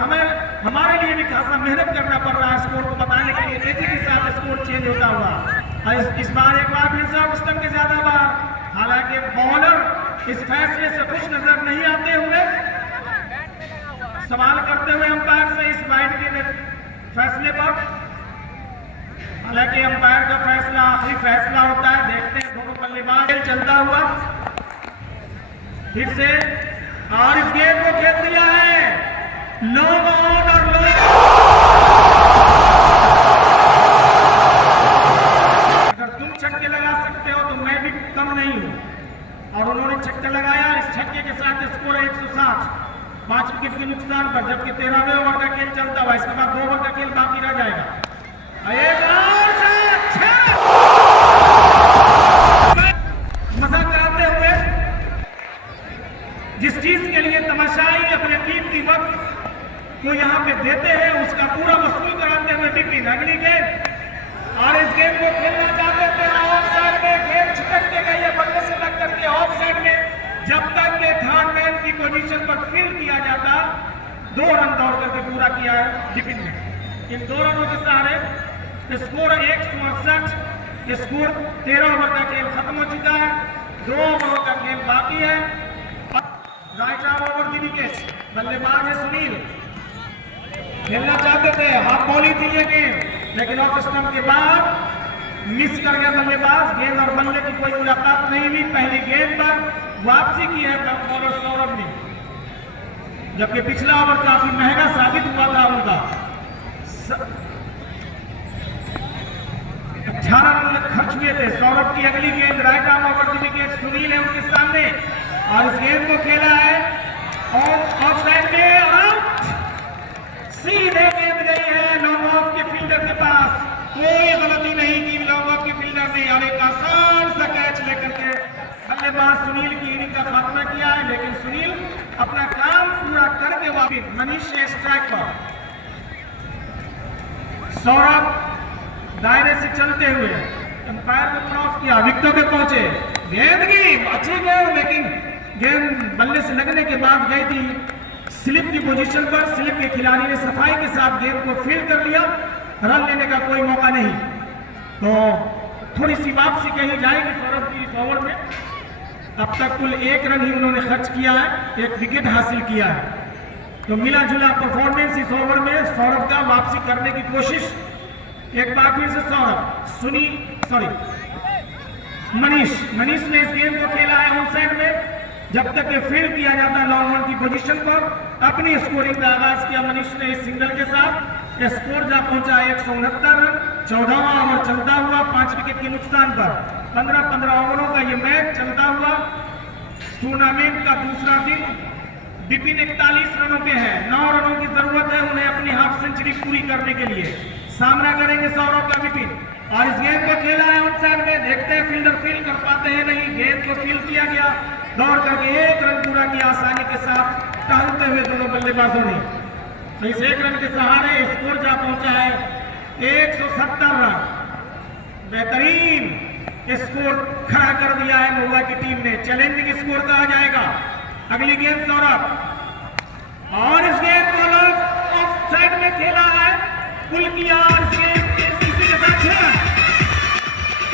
हमारे लिए भी खासा मेहनत करना पड़ रहा है स्कोर को बताने के लिए। तेजी के साथ स्कोर चेंज होता हुआ इस बार एक बार फिर से ऑफ स्टंप के ज्यादा बार, हालांकि बॉलर इस फैसले से खुश नजर नहीं आते हुए, सवाल करते हुए अंपायर से इस वाइड के फैसले पर। हालांकि अंपायर का फैसला आखिरी फैसला होता है। देखते हैं दोनों बल्लेबाज चलता हुआ फिर से, और इस गेंद को खेल दिया है लॉन्ग ऑन और अगर तुम छक्के लगा सकते हो तो मैं भी कम नहीं हूं, और उन्होंने छक्का लगाया। इस छक्के के साथ स्कोर है 160, 5 विकेट के नुकसान पर, जबकि 13वें ओवर का खेल चलता हुआ। इसके बाद 2 ओवर का खेल बाकी रह जाएगा। मजा कराते हुए जिस चीज के लिए तमाशाई अपने कीमती वक्त को यहाँ पे देते हैं उसका पूरा वसूल कराते हुए विपिन। अगली गेंद, और इस गेंद को खेलना चाहते थे ऑफ साइड में, गेंद छिटक के गई है बल्ले से लग करके ऑफ साइड में। जब तक के थर्ड मैन की पोजीशन पर फील्ड किया जाता 2 रन दौड़ करके पूरा किया है विपिन ने। इन 2 रनों के सहारे स्कोर 168, स्कोर 13 ओवर का खेल खत्म हो चुका है, 2 ओवर का खेल बाकी है। Right arm over the wicket, बल्लेबाज है सुनील, खेलना चाहते थे, हाफ बॉली थी ये गेंद, लेकिन ऑफ स्टंप के बाद मिस कर गया बल्लेबाज। गेंद और बल्ले की कोई मुलाकात नहीं हुई। पहली गेंद पर वापसी की है बॉलर सौरभ ने, जबकि पिछला ओवर काफी महंगा साबित हुआ था उनका। 18 रन खर्च हुए थे सौरभ की। अगली गेंद right arm over the wicket, Sunil है उनके सामने, और इस गेंद को खेला है ऑफ साइड में, आउट। सीधे गेंद गई है लॉन्ग ऑफ के फील्डर के पास, कोई गलती नहीं की लॉन्ग ऑफ के फील्डर ने, और एक आसान सा कैच लेकर के बल्लेबाज सुनील की इनिंग का खात्मा किया है। लेकिन सुनील अपना काम पूरा करके वापिस मनीष ने स्ट्राइक पर, सौरभ दायरे से चलते हुए अंपायर को क्रॉस किया, विकेटों पे पहुंचे, गेंद की अच्छी गेंद, लेकिन गेंद बल्ले से लगने के बाद गई थी स्लिप की पोजीशन पर। स्लिप के खिलाड़ी ने सफाई के साथ गेंद को फील्ड कर लिया, रन लेने का कोई मौका नहीं। तो थोड़ी सी वापसी कही जाएगी सौरभ की इस ओवर में। अब तक कुल 1 रन ही उन्होंने खर्च किया है, 1 विकेट हासिल किया है। तो मिला जुला परफॉर्मेंस इस ओवर में सौरभ का, वापसी करने की कोशिश। एक बार फिर से सौरभ मनीष ने इस गेम को खेला है ऑन साइड में। जब तक ये फील्ड किया जाता है लॉन्ग ऑन की पोजीशन पर, अपनी स्कोरिंग का आगाज किया मनीष ने इस सिंगल के साथ। स्कोर जा पहुंचा 169 रन, 14वां ओवर चलता हुआ 5 विकेट के नुकसान पर। 15 ओवरों का ये मैच चलता हुआ टूर्नामेंट का दूसरा दिन। विपिन 41 रनों पे है, 9 रनों की जरूरत है उन्हें अपनी हाफ सेंचुरी पूरी करने के लिए। सामना करेंगे सौरभ का विपिन, और इस गेंद को खेला है ऑन साइड में। देखते हैं फील्डर फील्ड कर पाते हैं नहीं, गेंद को फील्ड किया गया, दौड़ करके 1 रन पूरा किया आसानी के साथ टहलते हुए दोनों बल्लेबाजों ने। तो इस 1 रन के सहारे स्कोर जा पहुंचा है 170 रन। बेहतरीन स्कोर खड़ा कर दिया है महुआ की टीम ने, चैलेंजिंग स्कोर कहा जाएगा। अगली गेंद सौरभ, और इस गेंद को ऑफ साइड में खेला है, पुल किया, और इस गेंद इसी के साथ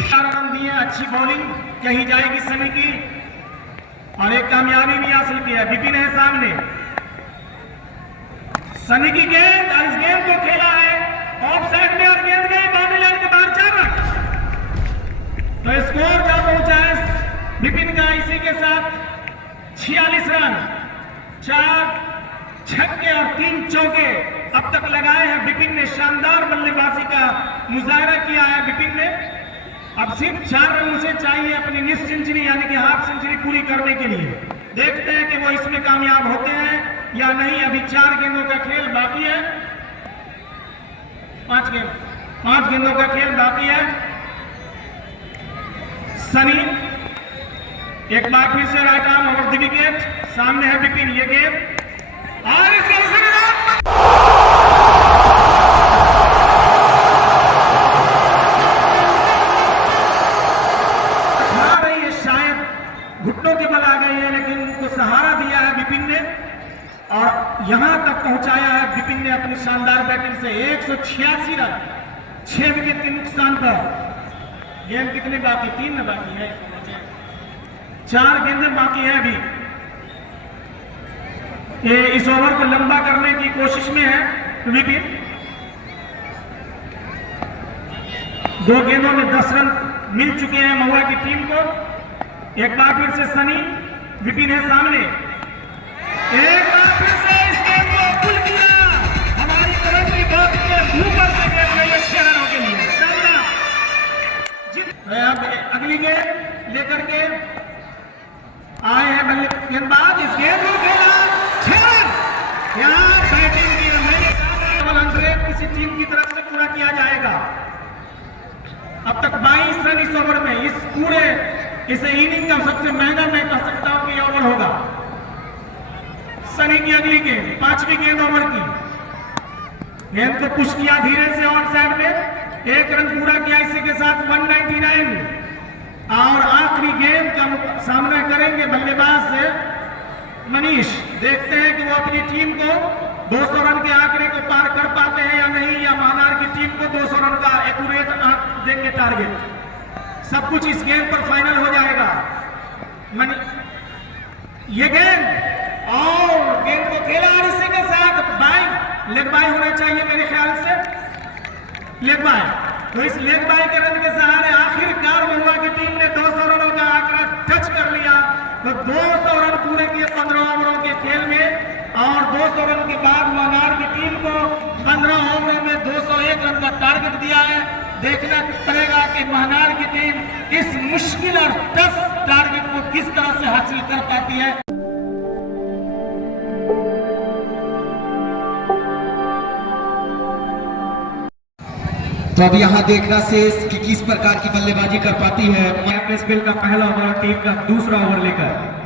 4 रन दिए। अच्छी बॉलिंग कही जाएगी सनी की, और एक कामयाबी भी हासिल की है। विपिन है सामने, सनी की गेंद, और इस गेंद को खेला है ऑफ साइड में, और गेंद गई बाउंड्री लाइन के बाहर। 4 रन तो स्कोर जा पहुंचा है विपिन का इसी के साथ 46 रन, 4 छक्के और 3 चौके अब तक लगाए हैं विपिन ने। शानदार बल्लेबाजी का मुजाहरा किया है विपिन ने। अब सिर्फ 4 रन उसे चाहिए अपनी निस सेंचुरी यानी कि हाफ सेंचुरी पूरी करने के लिए। देखते हैं कि वो इसमें कामयाब होते हैं या नहीं। अभी 4 गेंदों का खेल बाकी है, 5 गेंदों का खेल बाकी है। सनी एक बार फिर से right arm over the wicket, सामने है विपिन। ये गेंद और इस घुटनों के बल आ गई है, लेकिन उनको सहारा दिया है विपिन ने और यहां तक पहुंचाया है विपिन ने अपनी शानदार बैटिंग से। 186 रन, 6 विकेट के नुकसान पर। गेंद कितने बाकी? 3 बाकी है, 4 गेंदें बाकी है अभी। ये इस ओवर को लंबा करने की कोशिश में है विपिन। 2 गेंदों में 10 रन मिल चुके हैं महुआ की टीम को। एक बार फिर से सनी, विपिन है सामने, एक बार फिर से इस गेंद को पुल किया। हमारी तरफ की बात के ऊपर से गेंद गई 6 रनों के लिए। अब अगली गेंद लेकर के आए हैं बल्ले गेंदबाज। इस गेंद को खेला 6 रन। क्या बैटिंग की है! मैंने कहा 100 किसी टीम की तरफ से पूरा किया जाएगा। अब तक 22 रन इस ओवर में। इस पूरे इसे इनिंग का सबसे महंगा मैं कह सकता हूं कि ओवर होगा। सनी की अगली गेंद, 5वीं गेंद ओवर की। गेंद को पुश किया धीरे से ऑन साइड में, 1 रन पूरा किया। इसी के साथ 199 और आखिरी गेंद का सामना करेंगे बल्लेबाज से मनीष। देखते हैं कि वो अपनी टीम को 200 रन के आंकड़े को पार कर पाते हैं या नहीं, या महानार की टीम को 200 रन का एक्यूरेट आंक देंगे टारगेट। सब कुछ इस गेंद पर फाइनल हो जाएगा। ये गेंद और गेंद को खेला और इसी के साथ बाई, लेग बाई होना चाहिए मेरे ख्याल से, लेग बाई। तो इस लेग बाई के रन के सहारे आखिरकार महुआ की टीम ने 200 रनों का आंकड़ा टच कर लिया। तो 200 रन पूरे किए 15 ओवरों के खेल में और 200 रन के बाद महानार की टीम को 15 ओवरों में 201 रन का टारगेट दिया है। देखना पड़ेगा कि महानार की टीम इस मुश्किल और टफ टारगेट को किस तरह से हासिल कर पाती है। तो अब यहाँ देखना शेष कि किस प्रकार की बल्लेबाजी कर पाती है। स्पेल का पहला ओवर, टीम का दूसरा ओवर लेकर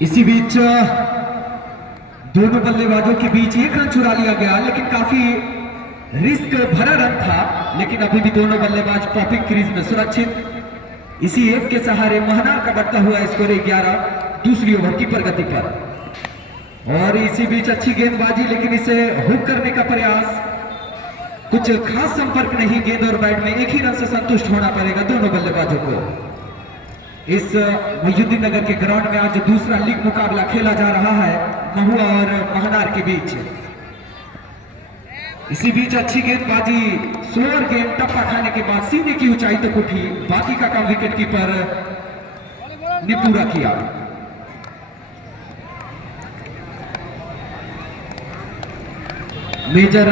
इसी बीच दोनों बल्लेबाजों के बीच 1 रन चुरा लिया गया, लेकिन काफी रिस्क भरा रन था। लेकिन अभी भी दोनों बल्लेबाज पॉपिंग क्रीज में सुरक्षित। इसी 1 के सहारे महानार का बढ़ता हुआ स्कोर 11 दूसरी ओवर की प्रगति पर। और इसी बीच अच्छी गेंदबाजी, लेकिन इसे हुक करने का प्रयास, कुछ खास संपर्क नहीं। गेंद और बैट में 1 ही रन से संतुष्ट होना पड़ेगा दोनों बल्लेबाजों को। इस मोहिउद्दीन नगर के ग्राउंड में आज दूसरा लीग मुकाबला खेला जा रहा है महुआ और महानार के बीच। इसी बीच अच्छी गेंदबाजी, स्लोअर गेंद टप्पा खाने के बाद सीने की ऊंचाई तक उठी। बाकी का काम विकेट कीपर ने पूरा किया। मेजर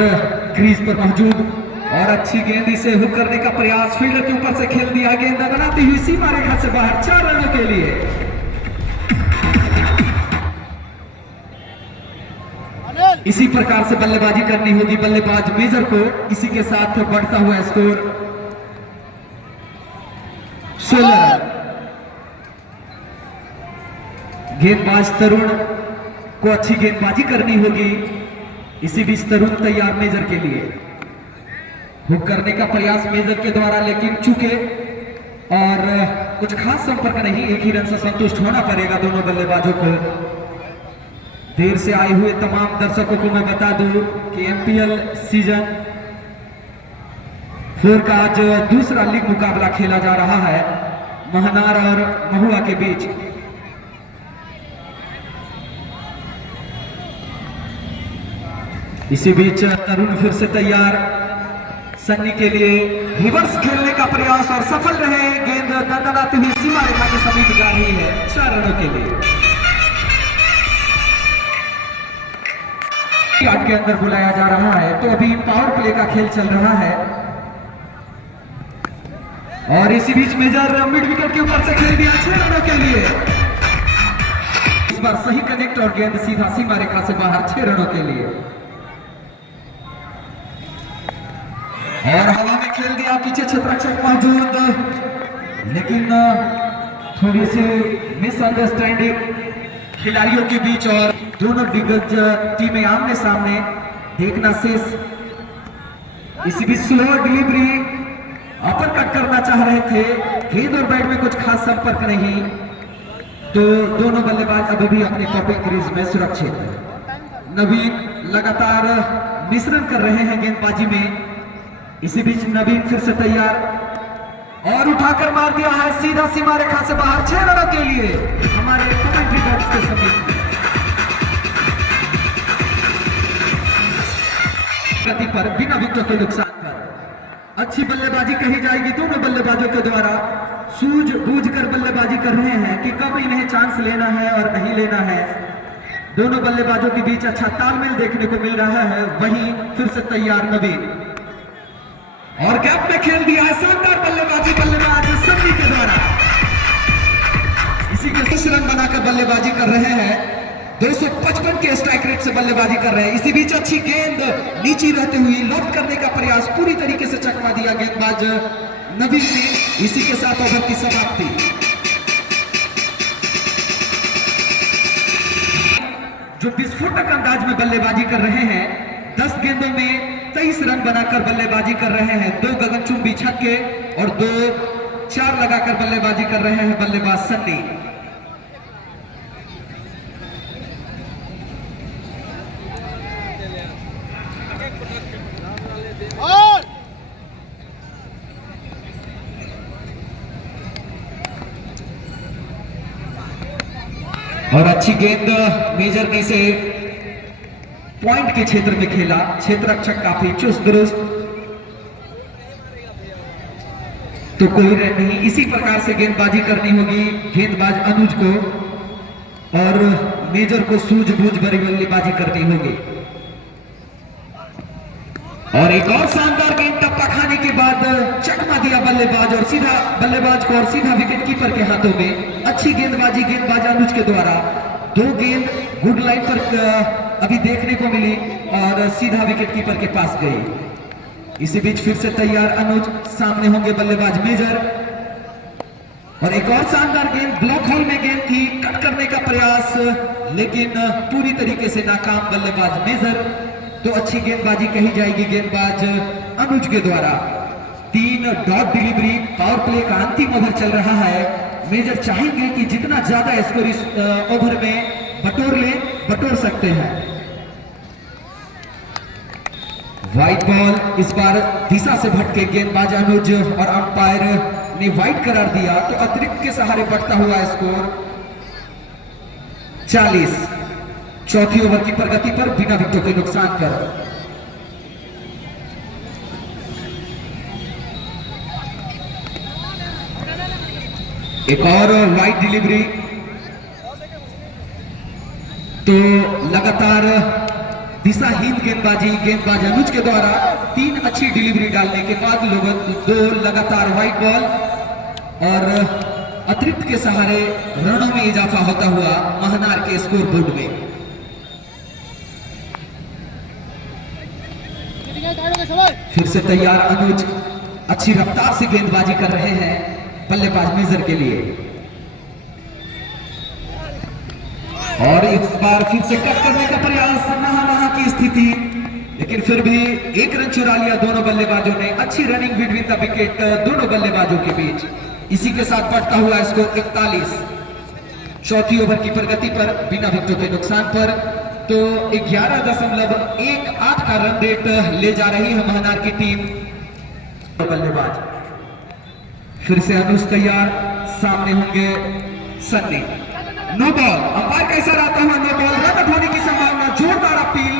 क्रीज पर मौजूद और अच्छी गेंद, इसे हुक करने का प्रयास, फील्डर के ऊपर से खेल दिया। गेंद बनाती हुई सीमा रेखा से बाहर 4 रनों के लिए। इसी प्रकार से बल्लेबाजी करनी होगी बल्लेबाज मेजर को। इसी के साथ बढ़ता हुआ स्कोर 16। गेंदबाज तरुण को अच्छी गेंदबाजी करनी होगी। इसी बीच तरुण तैयार मेजर के लिए। हुक करने का प्रयास मेजर के द्वारा, लेकिन चूके और कुछ खास संपर्क नहीं। 1 ही रन से संतुष्ट होना पड़ेगा दोनों बल्लेबाजों को। देर से आए हुए तमाम दर्शकों को मैं बता दूं कि एमपीएल सीजन 4 का आज दूसरा लीग मुकाबला खेला जा रहा है महानार और महुआ के बीच। इसी बीच तरुण फिर से तैयार, सन्नी के लिए रिवर्स खेलने का प्रयास और सफल रहे। गेंद दंडनाती हुई सीमा रेखा के समीप जा रही है 4 रनों के लिए। यार्ड के अंदर बुलाया जा रहा है, तो अभी पावर प्ले का खेल चल रहा है और इसी बीच मेजर मिड विकेट के ऊपर से खेल दिया 6 रनों के लिए। इस बार सही कनेक्ट और गेंद सीधा सीमा रेखा से बाहर 6 रनों के लिए। और हवा में खेल दिया, पीछे क्षेत्ररक्षक मौजूद, लेकिन थोड़ी सी मिसअंडरस्टैंडिंग खिलाड़ियों के बीच और दोनों दिग्गज टीमें आमने सामने देखना शेष। इसी बीच स्लो डिलीवरी, अपर कट करना चाह रहे थे, गेंद और बैट में कुछ खास संपर्क नहीं, तो दोनों बल्लेबाज अभी भी अपने पॉपिंग क्रीज में सुरक्षित। नवीन लगातार मिश्रण कर रहे हैं गेंदबाजी में। इसी बीच नवीन फिर से तैयार और उठाकर मार दिया है सीधा सीमा रेखा से बाहर 6 रनों के लिए हमारे कमेंट्री बॉक्स के समीप। गति पर बिना विकेट के नुकसान पर अच्छी बल्लेबाजी कही जाएगी। दोनों बल्लेबाजों के द्वारा सूझबूझ कर बल्लेबाजी कर रहे हैं कि कब इन्हें चांस लेना है और नहीं लेना है। दोनों बल्लेबाजों के बीच अच्छा तालमेल देखने को मिल रहा है। वहीं फिर से तैयार नवीन और गैप में खेल दिया है, शानदार बल्लेबाजी बल्लेबाज सन्नी के द्वारा। इसी के 30 रन बनाकर बल्लेबाजी कर रहे हैं, 255 के स्ट्राइक रेट से बल्लेबाजी कर रहे हैं। इसी बीच अच्छी गेंद नीचे रहते हुए लॉफ्ट करने का प्रयास पूरी तरीके से चकमा दिया गेंदबाज नवीन ने। इसी के साथ ओवर की समाप्ति। जो विस्फोटक अंदाज में बल्लेबाजी कर रहे हैं, 10 गेंदों में 23 रन बनाकर बल्लेबाजी कर रहे हैं। 2 गगनचुंबी छक्के और 2 4 लगाकर बल्लेबाजी कर रहे हैं बल्लेबाज सन्नी। और अच्छी गेंद मेजर ने से पॉइंट के क्षेत्र में खेला। क्षेत्ररक्षक काफी चुस्त दुरुस्त, तो कोई रन नहीं। इसी प्रकार से गेंदबाजी करनी होगी गेंदबाज अनुज को और मेजर को सूझबूझ भरी बल्लेबाजी करनी होगी। और एक और शानदार गेंद टप्पा खाने के बाद चकमा दिया बल्लेबाज और सीधा बल्लेबाज को और सीधा विकेट कीपर के हाथों में। अच्छी गेंदबाजी गेंदबाज अनुज के द्वारा। 2 गेंद गुड लाइन पर अभी देखने को मिली और सीधा विकेट कीपर के पास गई। इसी बीच फिर से तैयार अनुज, सामने होंगे बल्लेबाज मेजर। और एक और शानदार गेंद ब्लॉक होल में गेंद थी, कट करने का प्रयास लेकिन पूरी तरीके से नाकाम बल्लेबाज मेजर। तो अच्छी गेंदबाजी कही जाएगी गेंदबाज अनुज के द्वारा। 3 डॉट डिलीवरी, पावर प्ले का अंतिम ओवर चल रहा है। मेजर चाहेंगे कि जितना ज्यादा स्कोर इस ओवर में बटोर सकते हैं। व्हाइट बॉल इस बार दिशा से भटके गेंदबाज अनुज और अंपायर ने व्हाइट करार दिया, तो अतिरिक्त के सहारे बढ़ता हुआ स्कोर 40। चौथी ओवर की प्रगति पर बिना विकेटों के नुकसान पर। एक और वाइड डिलीवरी, तो लगातार दिशाहीन गेंदबाजी गेंदबाज अनुज के द्वारा 3 अच्छी डिलीवरी डालने के बाद 2 लगातार वाइड बॉल और अतिरिक्त के सहारे रनों में इजाफा होता हुआ महनार के स्कोर बोर्ड में। फिर से तैयार अनुज अच्छी रफ्तार से गेंदबाजी कर रहे हैं बल्लेबाज मेजर के लिए। और इस बार फिर से कट करने का प्रयास, नहा की स्थिति, लेकिन फिर भी 1 रन चुरा लिया दोनों बल्लेबाजों ने। अच्छी रनिंग बिटवीन द विकेट दोनों बल्लेबाजों के बीच। इसी के साथ बढ़ता हुआ स्कोर 41। चौथी ओवर की प्रगति पर बिना विकेटों के नुकसान पर तो 11.18 का रन रेट ले जा रही है महनार की टीम। बल्लेबाज फिर से अनुज तैयार, सामने होंगे सन्नी। नो बॉल, अंपायर का इशारा आता हुआ नो बॉल, रन उठाने की संभावना। जोरदार अपील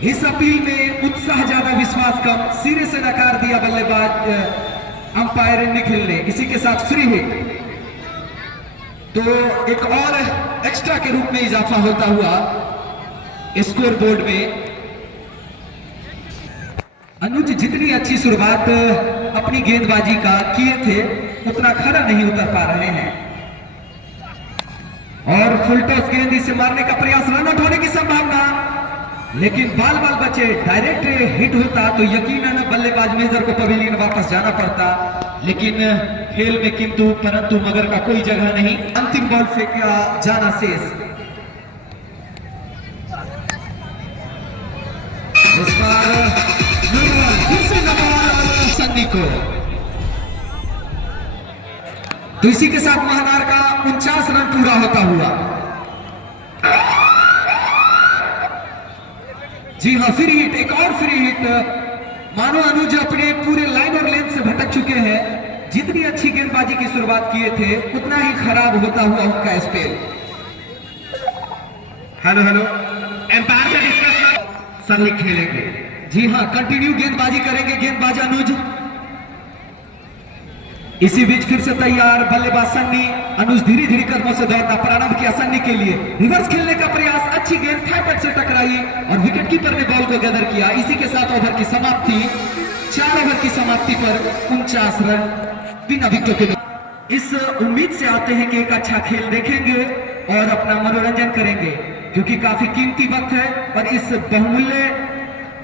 इस अपील में उत्साह ज्यादा विश्वास कम, सिरे से नकार दिया बल्लेबाज अंपायर निखिल ने। इसी के साथ फ्री हिट, तो एक और एक्स्ट्रा के रूप में इजाफा होता हुआ स्कोर बोर्ड में। अनुज जितनी अच्छी शुरुआत अपनी गेंदबाजी का किए थे उतना खरा नहीं उतर पा रहे हैं और फुल टॉस गेंद इसे मारने का प्रयास, रन आउट होने की संभावना, लेकिन बाल बचे। डायरेक्ट हिट होता तो यकीनन बल्लेबाज मेजर को पवेलियन वापस जाना पड़ता, लेकिन खेल में किंतु परंतु मगर का कोई जगह नहीं। अंतिम बॉल फेंका जाना शेष। इस बार फिर से सन्नी को, तो इसी के साथ महानार का 49 रन पूरा होता हुआ। जी हाँ, फ्री हिट, एक और फ्री हिट। मानो अनुज अपने पूरे लाइन और लेंथ से भटक चुके हैं। जितनी अच्छी गेंदबाजी की शुरुआत किए थे उतना ही खराब होता हुआ उनका स्पेल। हेलो एम्पायर से डिस्कस, सन्नी खेलेंगे। जी हाँ, कंटिन्यू गेंदबाजी करेंगे गेंदबाज अनुज। इसी बीच फिर से तैयार बल्लेबाज सन्नी। अनुज धीरे धीरे कदमों से दौड़ना प्रारंभ किया सन्नी के लिए। रिवर्स खेलने का प्रयास, अच्छी गेंद थाई पैड से टकराई और विकेट कीपर ने बॉल को गैदर किया। इसी के साथ ओवर की समाप्ति, 4 ओवर की समाप्ति पर 49 रन बिना विकेटों के। इस उम्मीद से आते हैं कि एक अच्छा खेल देखेंगे और अपना मनोरंजन करेंगे, क्योंकि काफी कीमती वक्त है और इस बहुमूल्य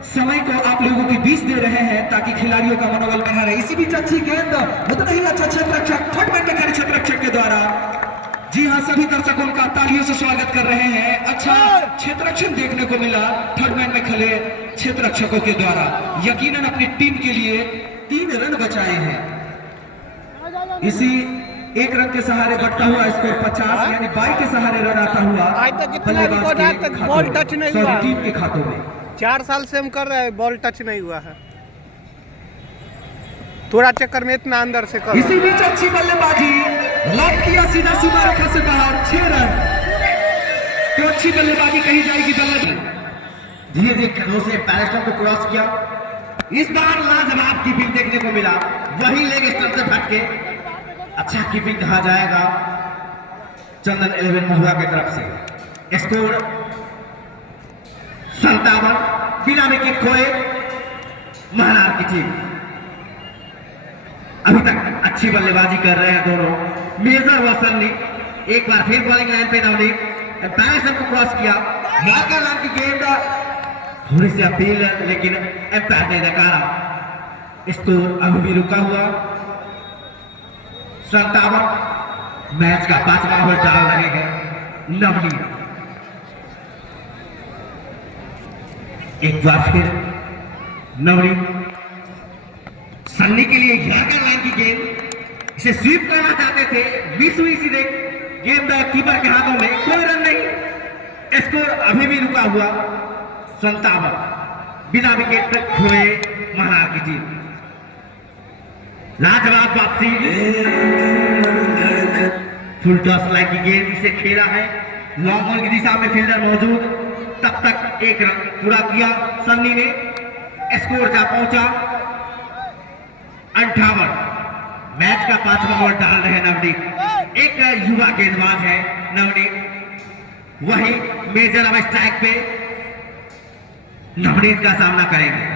समय को आप लोगों के बीच दे रहे हैं ताकि खिलाड़ियों का मनोबल बढ़ा रहे। इसी बीच अच्छी गेंद, उतना ही अच्छा क्षेत्ररक्षक, थर्ड मैन पे खड़े क्षेत्ररक्षक के द्वारा। जी हाँ, सभी दर्शकों का तालियों से स्वागत कर रहे हैं। अच्छा क्षेत्ररक्षण देखने को मिला थर्ड मैन में खड़े क्षेत्ररक्षकों के द्वारा। यकीनन अपनी टीम के लिए 3 रन बचाए हैं। इसी 1 रन के सहारे बढ़ता हुआ स्कोर 50, यानी 22 के सहारे रन आता हुआ बॉल टच नहीं हुआ टीम के खातों में। 4 साल से हम कर रहे हैं, बॉल टच नहीं हुआ है। थोड़ा चक्कर में इतना अंदर से कर। इसी बीच अच्छी बल्लेबाजी, लॉक किया सीधा सीमा रेखा से बाहर, 6 रन। तो अच्छी बल्लेबाजी कही जाएगी बल्लेबाजी। धीरे धीरे कदमों से बैट्समैन को क्रॉस किया। इस बार लाजवाब कीपिंग देखने को मिला, वही लेग स्टंप से फट के अच्छा कीपिंग कहा जाएगा चंदन 11 महुआ की तरफ से। स्कोर 57, बिना विकेट खोए महानार की टीम। अभी तक अच्छी बल्लेबाजी कर रहे हैं दोनों, मेजर व सन्नी। एक बार फिर बॉलिंग लाइन पे नवनीत, बैट्समैन को क्रॉस किया, मार्कर लाइन की गेंद, थोड़ी सी अपील लेकिन एम्पायर ने नकारा। स्कोर अभी भी रुका हुआ 57। मैच का 5वां ओवर डाल रहे हैं नवनीत। एक बार फिर नवनीत, सन्नी के लिए यार्कर लाइन की गेंद, इसे स्वीप करना चाहते थे, मिस हुई सीधे गेंद कीपर के हाथों में, कोई रन नहीं। स्कोर अभी भी रुका हुआ 57, बिना विकेट खोए महानार की टीम। लाजवाब वापसी, फुल टॉस लाइन की गेंद, इसे खेला है लॉन्ग बॉल की दिशा में, फील्डर मौजूद, तब तक 1 रन पूरा किया सन्नी ने। स्कोर जा पहुंचा 58। मैच का 5वां ओवर डाल रहे नवनीत। एक युवा गेंदबाज है नवनीत, वही मेजर अब स्ट्राइक पे नवनीत का सामना करेंगे।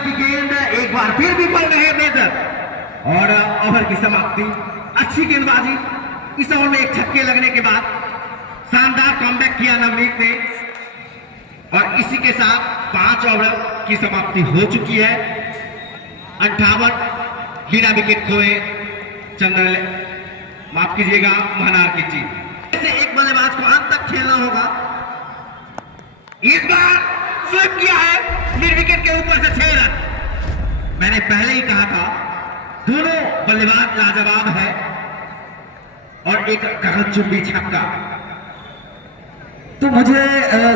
की गेंद एक बार फिर विफल रहे मेजर और ओवर की समाप्ति। अच्छी गेंदबाजी, इस ओवर में 1 छक्के लगने के बाद शानदार कमबैक किया नवनीत ने और इसी के साथ 5 ओवर की समाप्ति हो चुकी है। 58, बिना विकेट खोए चंदन, माफ कीजिएगा महानार की टीम। ऐसे एक बल्लेबाज को अंत तक खेलना होगा। इस बार स्वीप किया है निर्विकेट के ऊपर से 6 रन। मैंने पहले ही कहा था दोनों बल्लेबाज लाजवाब है और एक गगनचुंबी छक्का। तो मुझे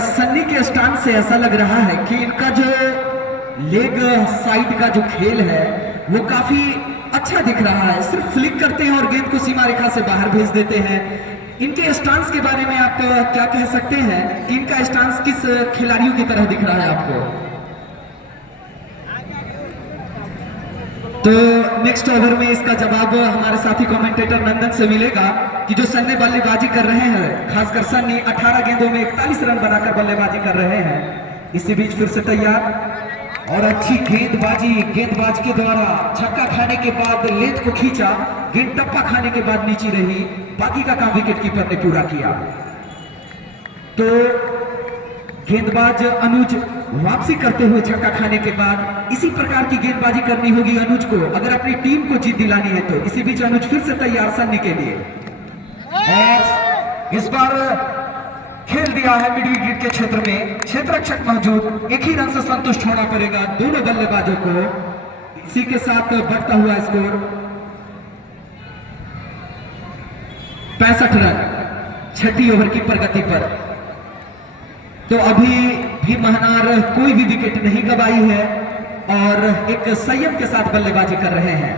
सन्नी के स्टांस से ऐसा लग रहा है कि इनका जो लेग साइड का जो खेल है वो काफी अच्छा दिख रहा है। सिर्फ फ्लिक करते हैं और गेंद को सीमा रेखा से बाहर भेज देते हैं। इनके स्टांस के बारे में आप क्या कह सकते हैं कि इनका स्टांस किस खिलाड़ियों की तरह दिख रहा है आपको? तो नेक्स्ट ओवर में इसका जवाब हमारे साथी कमेंटेटर नंदन से मिलेगा कि जो सन्नी बल्लेबाजी कर रहे हैं, खासकर सन्नी 18 गेंदों में 41 रन बनाकर बल्लेबाजी कर रहे हैं। इसी बीच फिर से तैयार और अच्छी गेंदबाजी, गेंदबाज के द्वारा छक्का खाने के बाद लेंथ को खींचा, गेंद टप्पा खाने के बाद नीचे रही, बाकी का काम विकेट कीपर ने पूरा किया। तो गेंदबाज अनुज वापसी करते हुए छक्का खाने के बाद इसी प्रकार की गेंदबाजी करनी होगी अनुज को अगर अपनी टीम को जीत दिलानी है तो। इसी बीच अनुज फिर से तैयार सन्नी के लिए और इस बार खेल दिया है मिड विकेट के क्षेत्र में, क्षेत्ररक्षक मौजूद, एक ही रन से संतुष्ट होना पड़ेगा दोनों बल्लेबाजों को। इसी के साथ बढ़ता हुआ स्कोर 65 रन छठी ओवर की प्रगति पर। तो अभी भी महनार कोई भी विकेट नहीं गंवाई है और एक संयम के साथ बल्लेबाजी कर रहे हैं।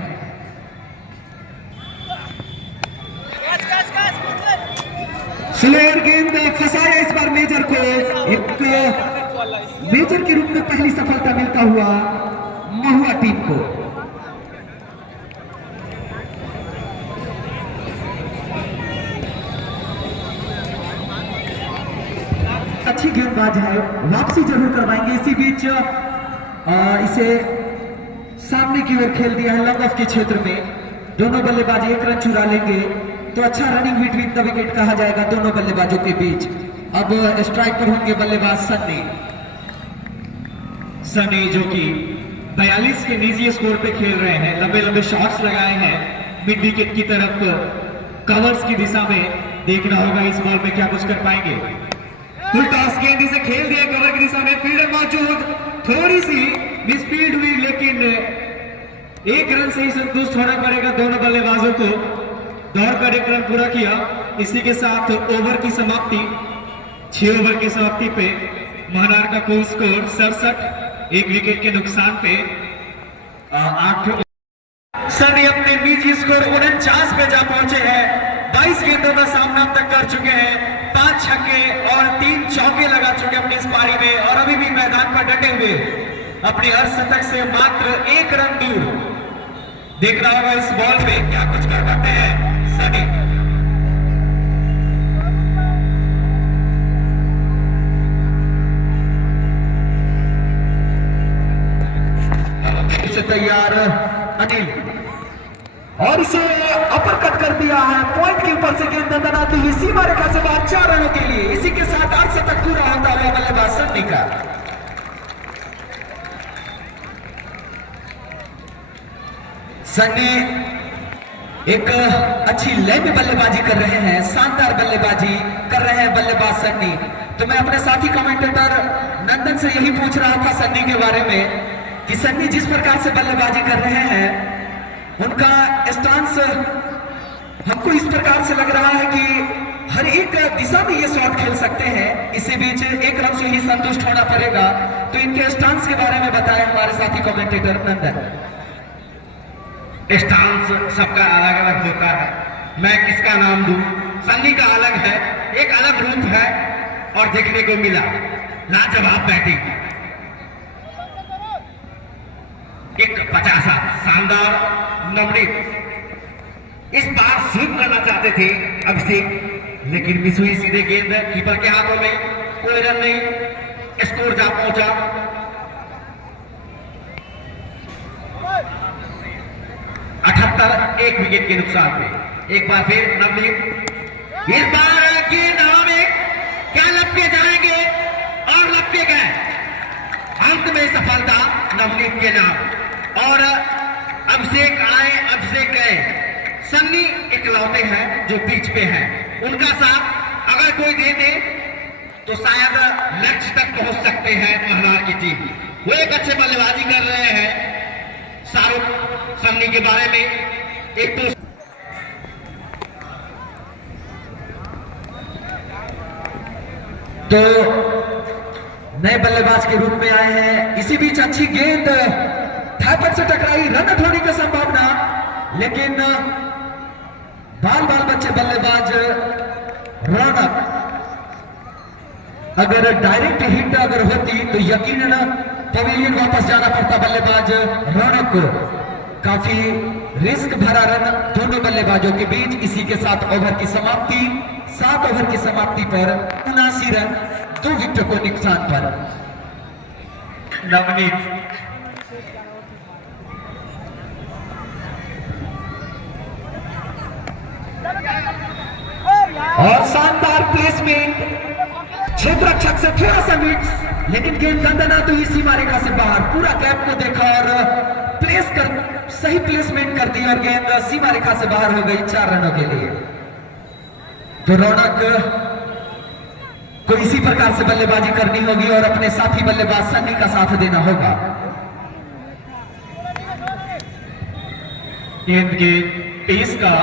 स्लोअर गेंद फंसाया इस बार मेजर को, एक मेजर के रूप में पहली सफलता मिलता हुआ महुआ टीम को। अच्छी गेंदबाज है, वापसी जरूर करवाएंगे। इसी बीच इसे सामने की ओर खेल दिया है लॉन्ग ऑफ के क्षेत्र में। दोनों बल्लेबाज एक रन चुरा लेंगे तो अच्छा रनिंग बिटवीन द विकेट कहा जाएगा दोनों बल्लेबाजों के बीच। अब स्ट्राइक पर होंगे बल्लेबाज सन्नी। सनी जो कि 42 के निजी स्कोर पे खेल रहे हैं, लंबे लंबे शॉट्स लगाए हैं मिड विकेट की तरफ, कवर्स की दिशा में। देखना होगा इस बॉल में क्या कुछ कर पाएंगे। फुल टॉस गेंद इसे खेल दिया कवर की दिशा में, फील्डर मौजूद, थोड़ी सी मिसफील्ड हुई लेकिन एक रन से ही संतुष्ट होना पड़ेगा दोनों बल्लेबाजों को। दौड़कर एक रन पूरा किया। इसी के साथ ओवर की समाप्ति, 6 ओवर की समाप्ति पे महनार का कुल स्कोर 67, एक विकेट के नुकसान पे 8। सनी अपने निजी स्कोर 49 पे जा पहुंचे हैं। 22 गेंदों का सामना अब तक कर चुके हैं, 5 छक्के और 3 चौके लगा चुके अपनी इस पारी में और अभी भी मैदान पर डटे हुए अपनी अर्धशतक से मात्र 1 रन दूर। देखना होगा इस बॉल पे क्या कुछ कर पाते हैं सनी। से तैयार अनिल और इसे अपर कट कर दिया है, पॉइंट के ऊपर से गेंद बनाती हुई सीमा रेखा से बाहर 4 रनों के लिए। इसी के साथ 8 तक पूरा होता हुआ बल्लेबाज सन्नी का। सन्नी एक अच्छी लय में बल्लेबाजी कर रहे हैं, शानदार बल्लेबाजी कर रहे हैं बल्लेबाज सन्नी। तो मैं अपने साथी कमेंटेटर नंदन से यही पूछ रहा था सन्नी के बारे में कि सन्नी जिस प्रकार से बल्लेबाजी कर रहे हैं, उनका स्टांस हमको इस प्रकार से लग रहा है कि हर एक दिशा में ये शॉट खेल सकते हैं। इसी बीच 1 रन से ही संतुष्ट होना पड़ेगा। तो इनके स्टांस के बारे में बताएं हमारे साथी कमेंटेटर नंदन। स्टांस सबका अलग अलग होता है, मैं किसका नाम दूं। सन्नी का अलग है, एक अलग रूप है और देखने को मिला लाजवाब बैटिंग, एक 50 शानदार नवनीत। इस बार स्विंग करना चाहते थे अभिषेक, लेकिन मिस हुई सीधे गेंद कीपर के हाथों में, कोई रन नहीं, स्कोर जा पहुंचा 78, एक विकेट के नुकसान पे। एक बार फिर नवनीत, इस बार गेंद हवा में, क्या लपके जाएंगे और लपके गए। अंत में सफलता नवनीत के नाम और अभिषेक आए अभिषेक गए। सन्नी इकलौते हैं जो पिच पे हैं, उनका साथ अगर कोई दे दे तो शायद लक्ष्य तक पहुंच सकते हैं महनार की टीम। वो एक अच्छे बल्लेबाजी कर रहे हैं। शाहरुख सन्नी के बारे में एक तो नए बल्लेबाज के रूप में आए हैं। इसी बीच अच्छी गेंद थापर से टकराई, रन होने की संभावना, लेकिन बाल बच्चे बल्लेबाज रौनक, अगर डायरेक्ट हिट अगर होती तो यकीनन पवेलियन वापस जाना पड़ता बल्लेबाज रौनक को। काफी रिस्क भरा रन दोनों बल्लेबाजों के बीच। इसी के साथ ओवर की समाप्ति, 7 ओवर की समाप्ति पर 79 रन, 2 विकेट को नुकसान पर। नवनीत और शानदार प्लेसमेंट, क्षेत्र रक्षक से थोड़ा सा मिस, लेकिन गेंद गंदना तो इसी सीमारेखा से बाहर। पूरा कैप को देखा और प्लेस कर सही प्लेसमेंट कर दी और गेंद सीमारेखा से बाहर हो गई 4 रनों के लिए। तो रौनक को इसी प्रकार से बल्लेबाजी करनी होगी और अपने साथी बल्लेबाज सन्नी का साथ देना होगा। गेंद के पेस का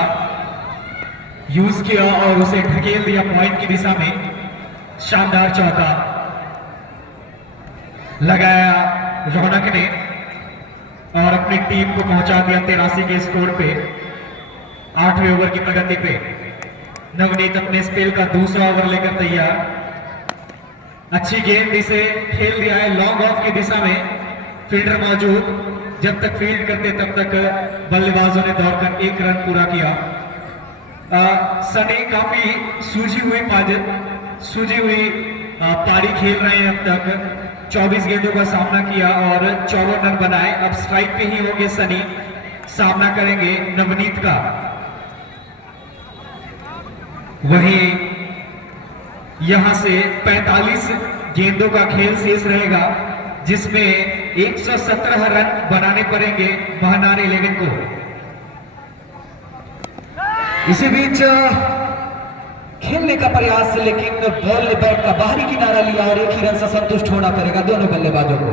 यूज किया और उसे ढकेल दिया पॉइंट की दिशा में। शानदार चौका लगाया रौनक ने और अपनी टीम को पहुंचा दिया 83 के स्कोर पे। 8वें ओवर की प्रगति पे नवनीत अपने स्पेल का दूसरा ओवर लेकर तैयार। अच्छी गेंद इसे खेल दिया है लॉन्ग ऑफ की दिशा में। फील्डर मौजूद, जब तक फील्ड करते तब तक बल्लेबाजों ने दौड़कर 1 रन पूरा किया। सनी काफी सूझी हुई पारी खेल रहे हैं। अब तक 24 गेंदों का सामना किया और 54 रन बनाए। अब स्ट्राइक पे ही होंगे सनी, सामना करेंगे नवनीत का। वहीं यहां से 45 गेंदों का खेल शेष रहेगा, जिसमें 117 रन बनाने पड़ेंगे महनार 11 को। इसी बीच खेलने का प्रयास, लेकिन बॉल ने बैट का बाहरी किनारा लिया और 1 ही रन से संतुष्ट होना पड़ेगा दोनों बल्लेबाजों को।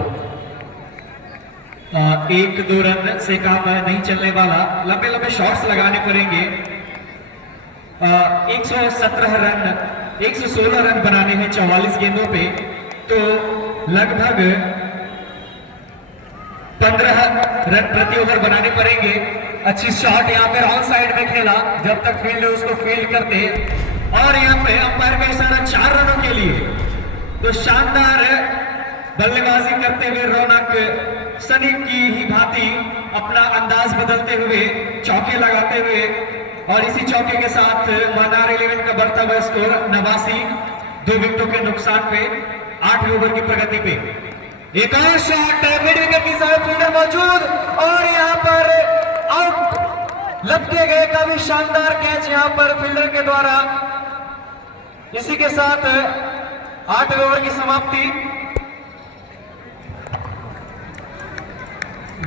1-2 रन से काम नहीं चलने वाला, लंबे लंबे शॉट्स लगाने पड़ेंगे। 117 रन, 116 रन बनाने हैं 44 गेंदों पे, तो लगभग 15 रन प्रति ओवर बनाने पड़ेंगे। अच्छी शॉट यहाँ पे ऑन साइड में खेला, जब तक फील्ड उसको फील्ड करते, और यहाँ पे अंपायर का इशारा 4 रनों के लिए। तो शानदार बल्लेबाजी करते हुए रौनक सनी की ही भांति अपना अंदाज बदलते हुए चौके लगाते हुए, और इसी चौके के साथ महनार 11 का बढ़ता हुआ स्कोर 89, 2 विकेटों के नुकसान पे 8वें ओवर की प्रगति पे। एक और शॉट, मिड विकेट की साइड, फील्डर मौजूद और यहाँ पर आउट। लपके गए, काफी शानदार कैच यहाँ पर फील्डर के द्वारा। इसी के साथ 8वें ओवर की समाप्ति।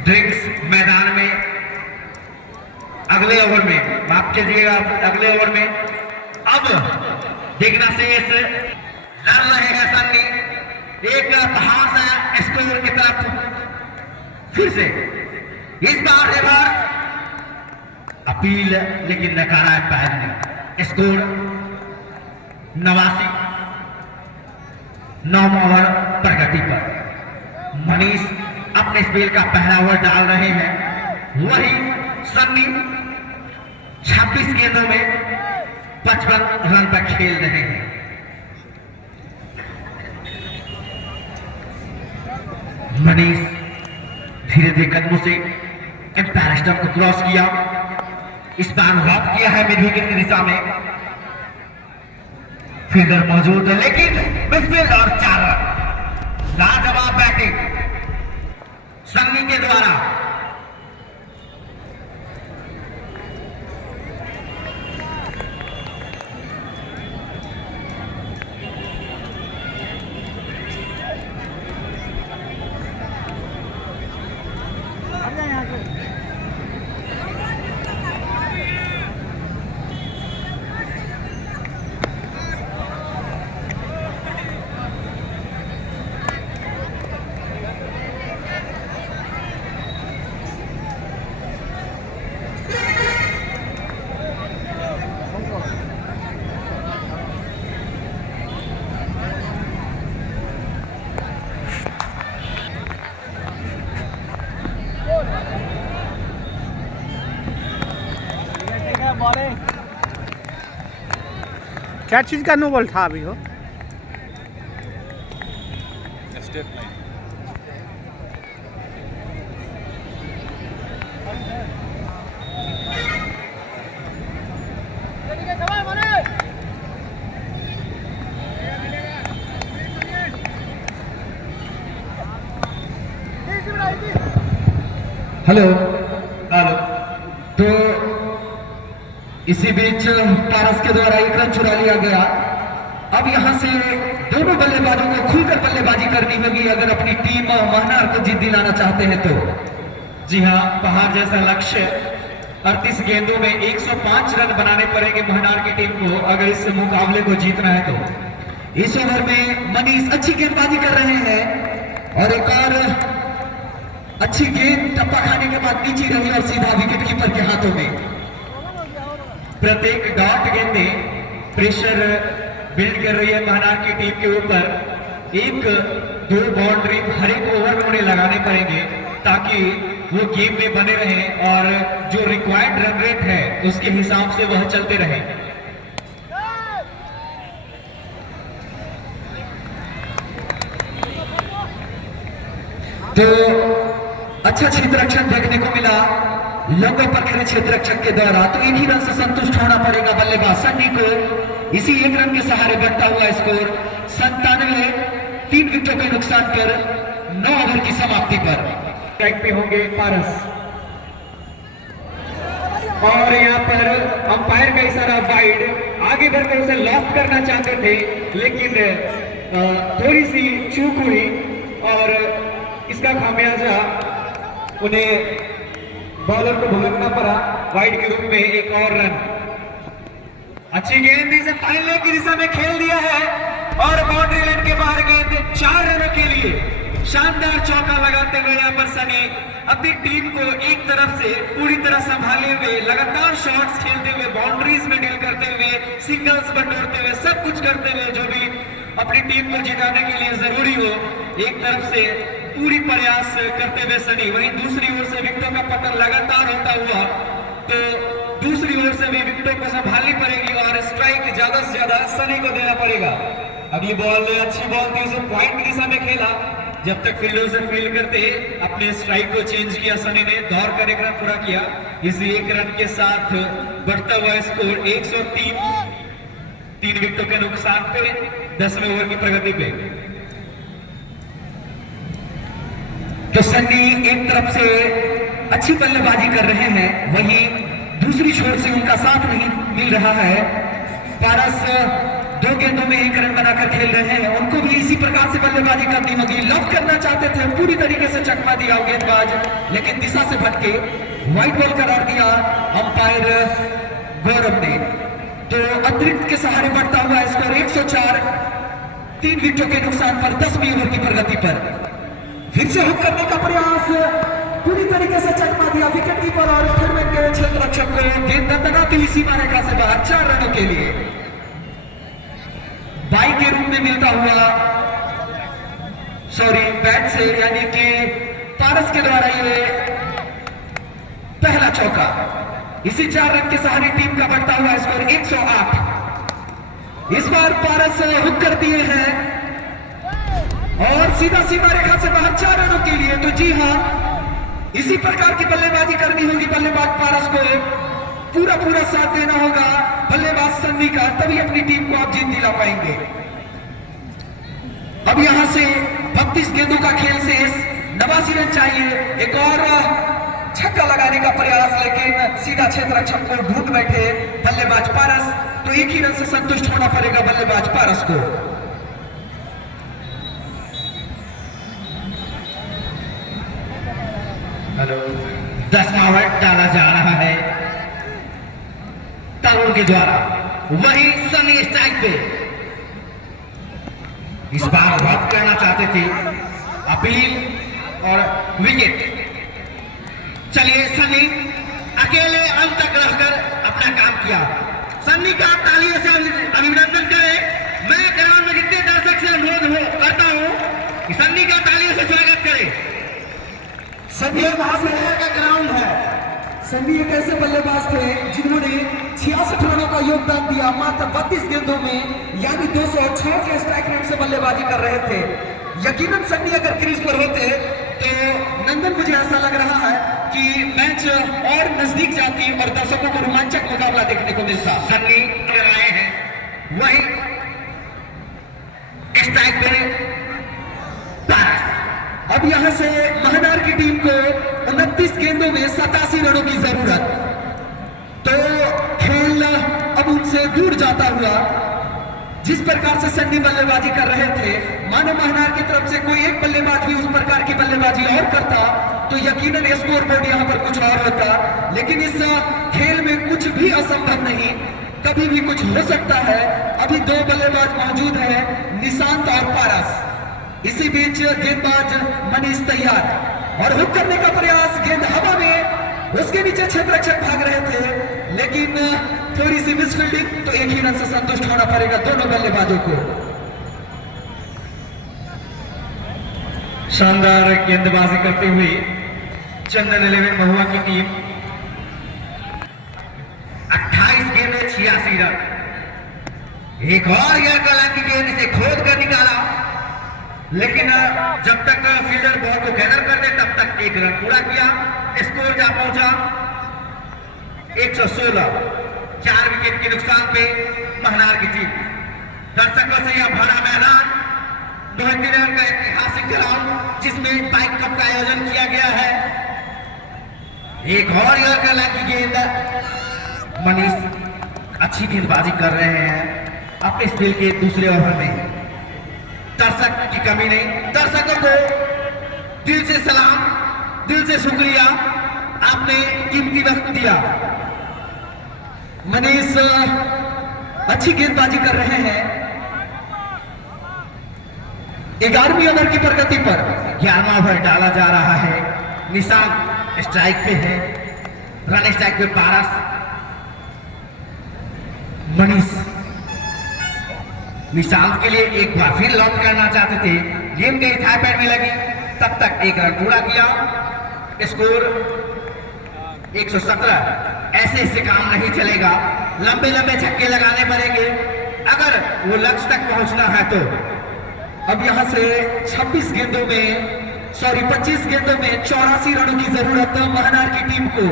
ड्रिंक्स मैदान में अगले ओवर में, माफ कीजिएगा, अगले ओवर में अब देखना शेष लड़ रहे हैं सन्नी। एक पहाड़ से स्कोर की तरफ फिर से इस बार रिवर्स अपील, लेकिन नकारा पैर ने। स्कोर 89, 9 ओवर प्रगति पर। मनीष अपने स्पेल का पहला ओवर डाल रहे हैं, वही सन्नी 26 गेंदों में 55 रन पर खेल रहे हैं। मनीष धीरे धीरे कदमों से एम्पायर स्टंप को क्रॉस किया, इस बार लॉक किया है मिड विकेट की दिशा में। फील्डर मौजूद है, लेकिन मिसफील्ड और 4 रन। लाजवाब बैटिंग सन्नी के द्वारा। क्या चीज़ का नो बॉल था अभी हो? हेलो। हेलो। तो इसी बीच पारस के द्वारा एक रन चुरा लिया गया। अब यहां से दोनों बल्लेबाजों को खुलकर बल्लेबाजी करनी होगी अगर अपनी टीम महनार को जीत दिलाना चाहते हैं तो। जी हाँ, पहाड़ जैसा लक्ष्य 38 गेंदों में 105 रन बनाने पड़ेंगे महनार की टीम को अगर इस मुकाबले को जीतना है तो। इस ओवर में मनीष अच्छी गेंदबाजी कर रहे हैं और एक और अच्छी गेंद टप्पा खाने के बाद नीचे रही और सीधा विकेट कीपर के हाथों में। प्रत्येक डॉट गेंदें प्रेशर बिल्ड कर रही है महनार की टीम के ऊपर। एक दो बाउंड्री हर एक ओवर में उन्हें लगाने पड़ेंगे ताकि वो गेम में बने रहें और जो रिक्वायर्ड रन रेट है उसके हिसाब से वह चलते रहे। तो अच्छा क्षेत्ररक्षण देखने को मिला लंबे पर खेले क्षेत्ररक्षक के द्वारा। तो एक ही रन से संतुष्ट होना पड़ेगा बल्लेबाज सन्नी को। इसी एक रन के सहारे बढ़ता हुआ स्कोर 97, 3 विकेटों के नुकसान पर 9 ओवर की समाप्ति पर। ट्रैक पे होंगे पारस और यहाँ पर अंपायर का इशारा वाइड। आगे बढ़कर उसे लॉफ्ट करना चाहते थे लेकिन थोड़ी सी चूक हुई और इसका खामियाजा उन्हें बॉलर को भुगतना पड़ा। वाइड के रूप में एक और रन। अच्छी गेंद इसे फाइनल की दिशा में खेल दिया है और बाउंड्री लाइन के बाहर गेंद 4 रनों के लिए शानदार चौका लगाते हुए यहाँ पर सनी अपनी टीम को एक तरफ से पूरी तरह संभाले हुए लगातार शॉट्स खेलते हुए बाउंड्रीज में डील करते हुए सिंगल्स बटोरते हुए सब कुछ करते हुए जो भी अपनी टीम को जिताने के लिए जरूरी हो एक तरफ से पूरी प्रयास करते हुए सनी। वहीं दूसरी ओर से विकेटों का पतन लगातार होता हुआ तो दूसरी ओर से भी विकेटों को संभालनी पड़ेगी और स्ट्राइक ज्यादा से ज्यादा सनी को देना पड़ेगा। अगली बॉल अच्छी बॉल थी, उसे पॉइंट की दिशा में खेला। जब तक फील्डर से फील्ड करते अपने स्ट्राइक को चेंज किया सनी ने, दौड़ कर एक रन पूरा किया। इस एक रन के साथ बढ़ता हुआ स्कोर 103, 3 विकेटों के नुकसान पे 10वें ओवर की प्रगति पे। तो सन्नी एक तरफ से अच्छी बल्लेबाजी कर रहे हैं वहीं दूसरी छोर से उनका साथ नहीं मिल रहा है। पारस 2 गेंदों में 1 रन बनाकर खेल रहे हैं। उनको भी इसी प्रकार से बल्लेबाजी करनी होगी। लॉक करना चाहते थे, पूरी तरीके से चकमा दिया गेंदबाज लेकिन दिशा से भटके व्हाइट बॉल करार दिया अंपायर गौरव ने। तो अतिरिक्त के सहारे बढ़ता हुआ स्कोर 104, 3 विकेटों के नुकसान पर 10वीं ओवर की प्रगति पर। फिर से हुक करने का प्रयास, पूरी तरीके से चकमा दिया विकेट कीपर और फिर के क्षेत्ररक्षक को गेंद दंदनाती हुई सीमा रेखा से बाहर 4 रनों के लिए। बाई के रूप में मिलता हुआ बैट से यानी कि पारस के द्वारा ये पहला चौका। इसी 4 रन के सहारे टीम का बढ़ता हुआ स्कोर 108। इस बार पारस हुक कर दिए हैं और सीधा सीमा रेखा से बाहर 4 रनों के लिए। तो जी हां, इसी प्रकार की बल्लेबाजी करनी होगी बल्लेबाज पारस को। पूरा पूरा साथ देना होगा बल्लेबाज सन्नी का, तभी अपनी टीम को आप जीत दिला पाएंगे। अब यहां से 32 गेंदों का खेल शेष, 89 रन चाहिए। एक और छक्का लगाने का प्रयास लेकिन सीधा क्षेत्ररक्षक को ढूंढ बैठे बल्लेबाज पारस। तो एक ही रन से संतुष्ट होना पड़ेगा बल्लेबाज पारस को। हेलो, 10वां ओवर डाला जा रहा है तरुण के द्वारा। वही सनी स्ट्राइक पे इस बार वॉक करना चाहते थे, अपील और विकेट। चलिए सनी अकेले अंत तक रहकर अपना काम किया। सनी का तालियों से अभिनंदन करें। मैं ग्राउंड में जितने दर्शक से अनुरोध करता हूं कि सनी का तालियों से स्वागत करें। सन्नी का ग्राउंड है। सन्नी एक ऐसे बल्लेबाज थे जिन्होंने 66 रनों का योगदान दिया। मात्र 32 गेंदों में यानी 206 के स्ट्राइक रेट से बल्लेबाजी कर रहे थे। यकीनन सन्नी अगर क्रीज पर होते तो नंदन, मुझे ऐसा लग रहा है कि मैच और नजदीक जाती और दर्शकों को रोमांचक मुकाबला देखने को मिलता। सन्नी कर आए हैं, वही स्ट्राइक पे अब यहां से महनार की टीम को 29 गेंदों में 87 रनों की जरूरत। तो खेल अब उनसे दूर जाता हुआ, जिस प्रकार से सन्नी बल्लेबाजी कर रहे थे, मानो महनार की तरफ से कोई एक बल्लेबाज भी उस प्रकार की बल्लेबाजी और करता तो यकीनन स्कोर बोर्ड यहां पर कुछ और होता। लेकिन इस खेल में कुछ भी असंभव नहीं, कभी भी कुछ हो सकता है। अभी 2 बल्लेबाज मौजूद हैं, निशांत और पारस। इसी बीच गेंदबाज मनीष तैयार और हुक करने का प्रयास, गेंद हवा में, उसके नीचे क्षेत्ररक्षक भाग रहे थे लेकिन थोड़ी सी मिसफील्डिंग, तो एक ही रन से संतुष्ट होना पड़ेगा दोनों बल्लेबाजों को। शानदार गेंदबाजी करते हुए चंदन 11 महुआ की टीम 28 गेंद में 86 रन। एक और कला की गेंद इसे खोद कर निकाला, लेकिन जब तक फील्डर बॉल को गैदर कर दे तब तक 1 रन पूरा किया। स्कोर जा पहुंचा 116। 4 विकेट के नुकसान पे महनार की टीम। दर्शकों से यह भरा मैदान, 2 का ऐतिहासिक ग्राउंड जिसमें बाइक कप का आयोजन किया गया है। एक और कला की गेंद, मनीष अच्छी गेंदबाजी कर रहे हैं अपने स्पेल के दूसरे ओवर में। दर्शक की कमी नहीं, दर्शकों को दिल से सलाम, दिल से शुक्रिया, आपने कीमती वक्त दिया। मनीष अच्छी गेंदबाजी कर रहे हैं। 11वीं ओवर की प्रगति पर 11वां ओवर डाला जा रहा है। निशांत स्ट्राइक पे है, रन स्ट्राइक पे पारस। मनीष निशांत के लिए एक बार फिर लॉन्च करना चाहते थे, गेंद गई थाई पैड में लगी, तब तक 1 रन पूरा किया। स्कोर 117। ऐसे काम नहीं चलेगा, लंबे लंबे छक्के लगाने पड़ेंगे अगर वो लक्ष्य तक पहुंचना है तो। अब यहां से 25 गेंदों में 25 गेंदों में 84 रनों की जरूरत महनार की टीम को।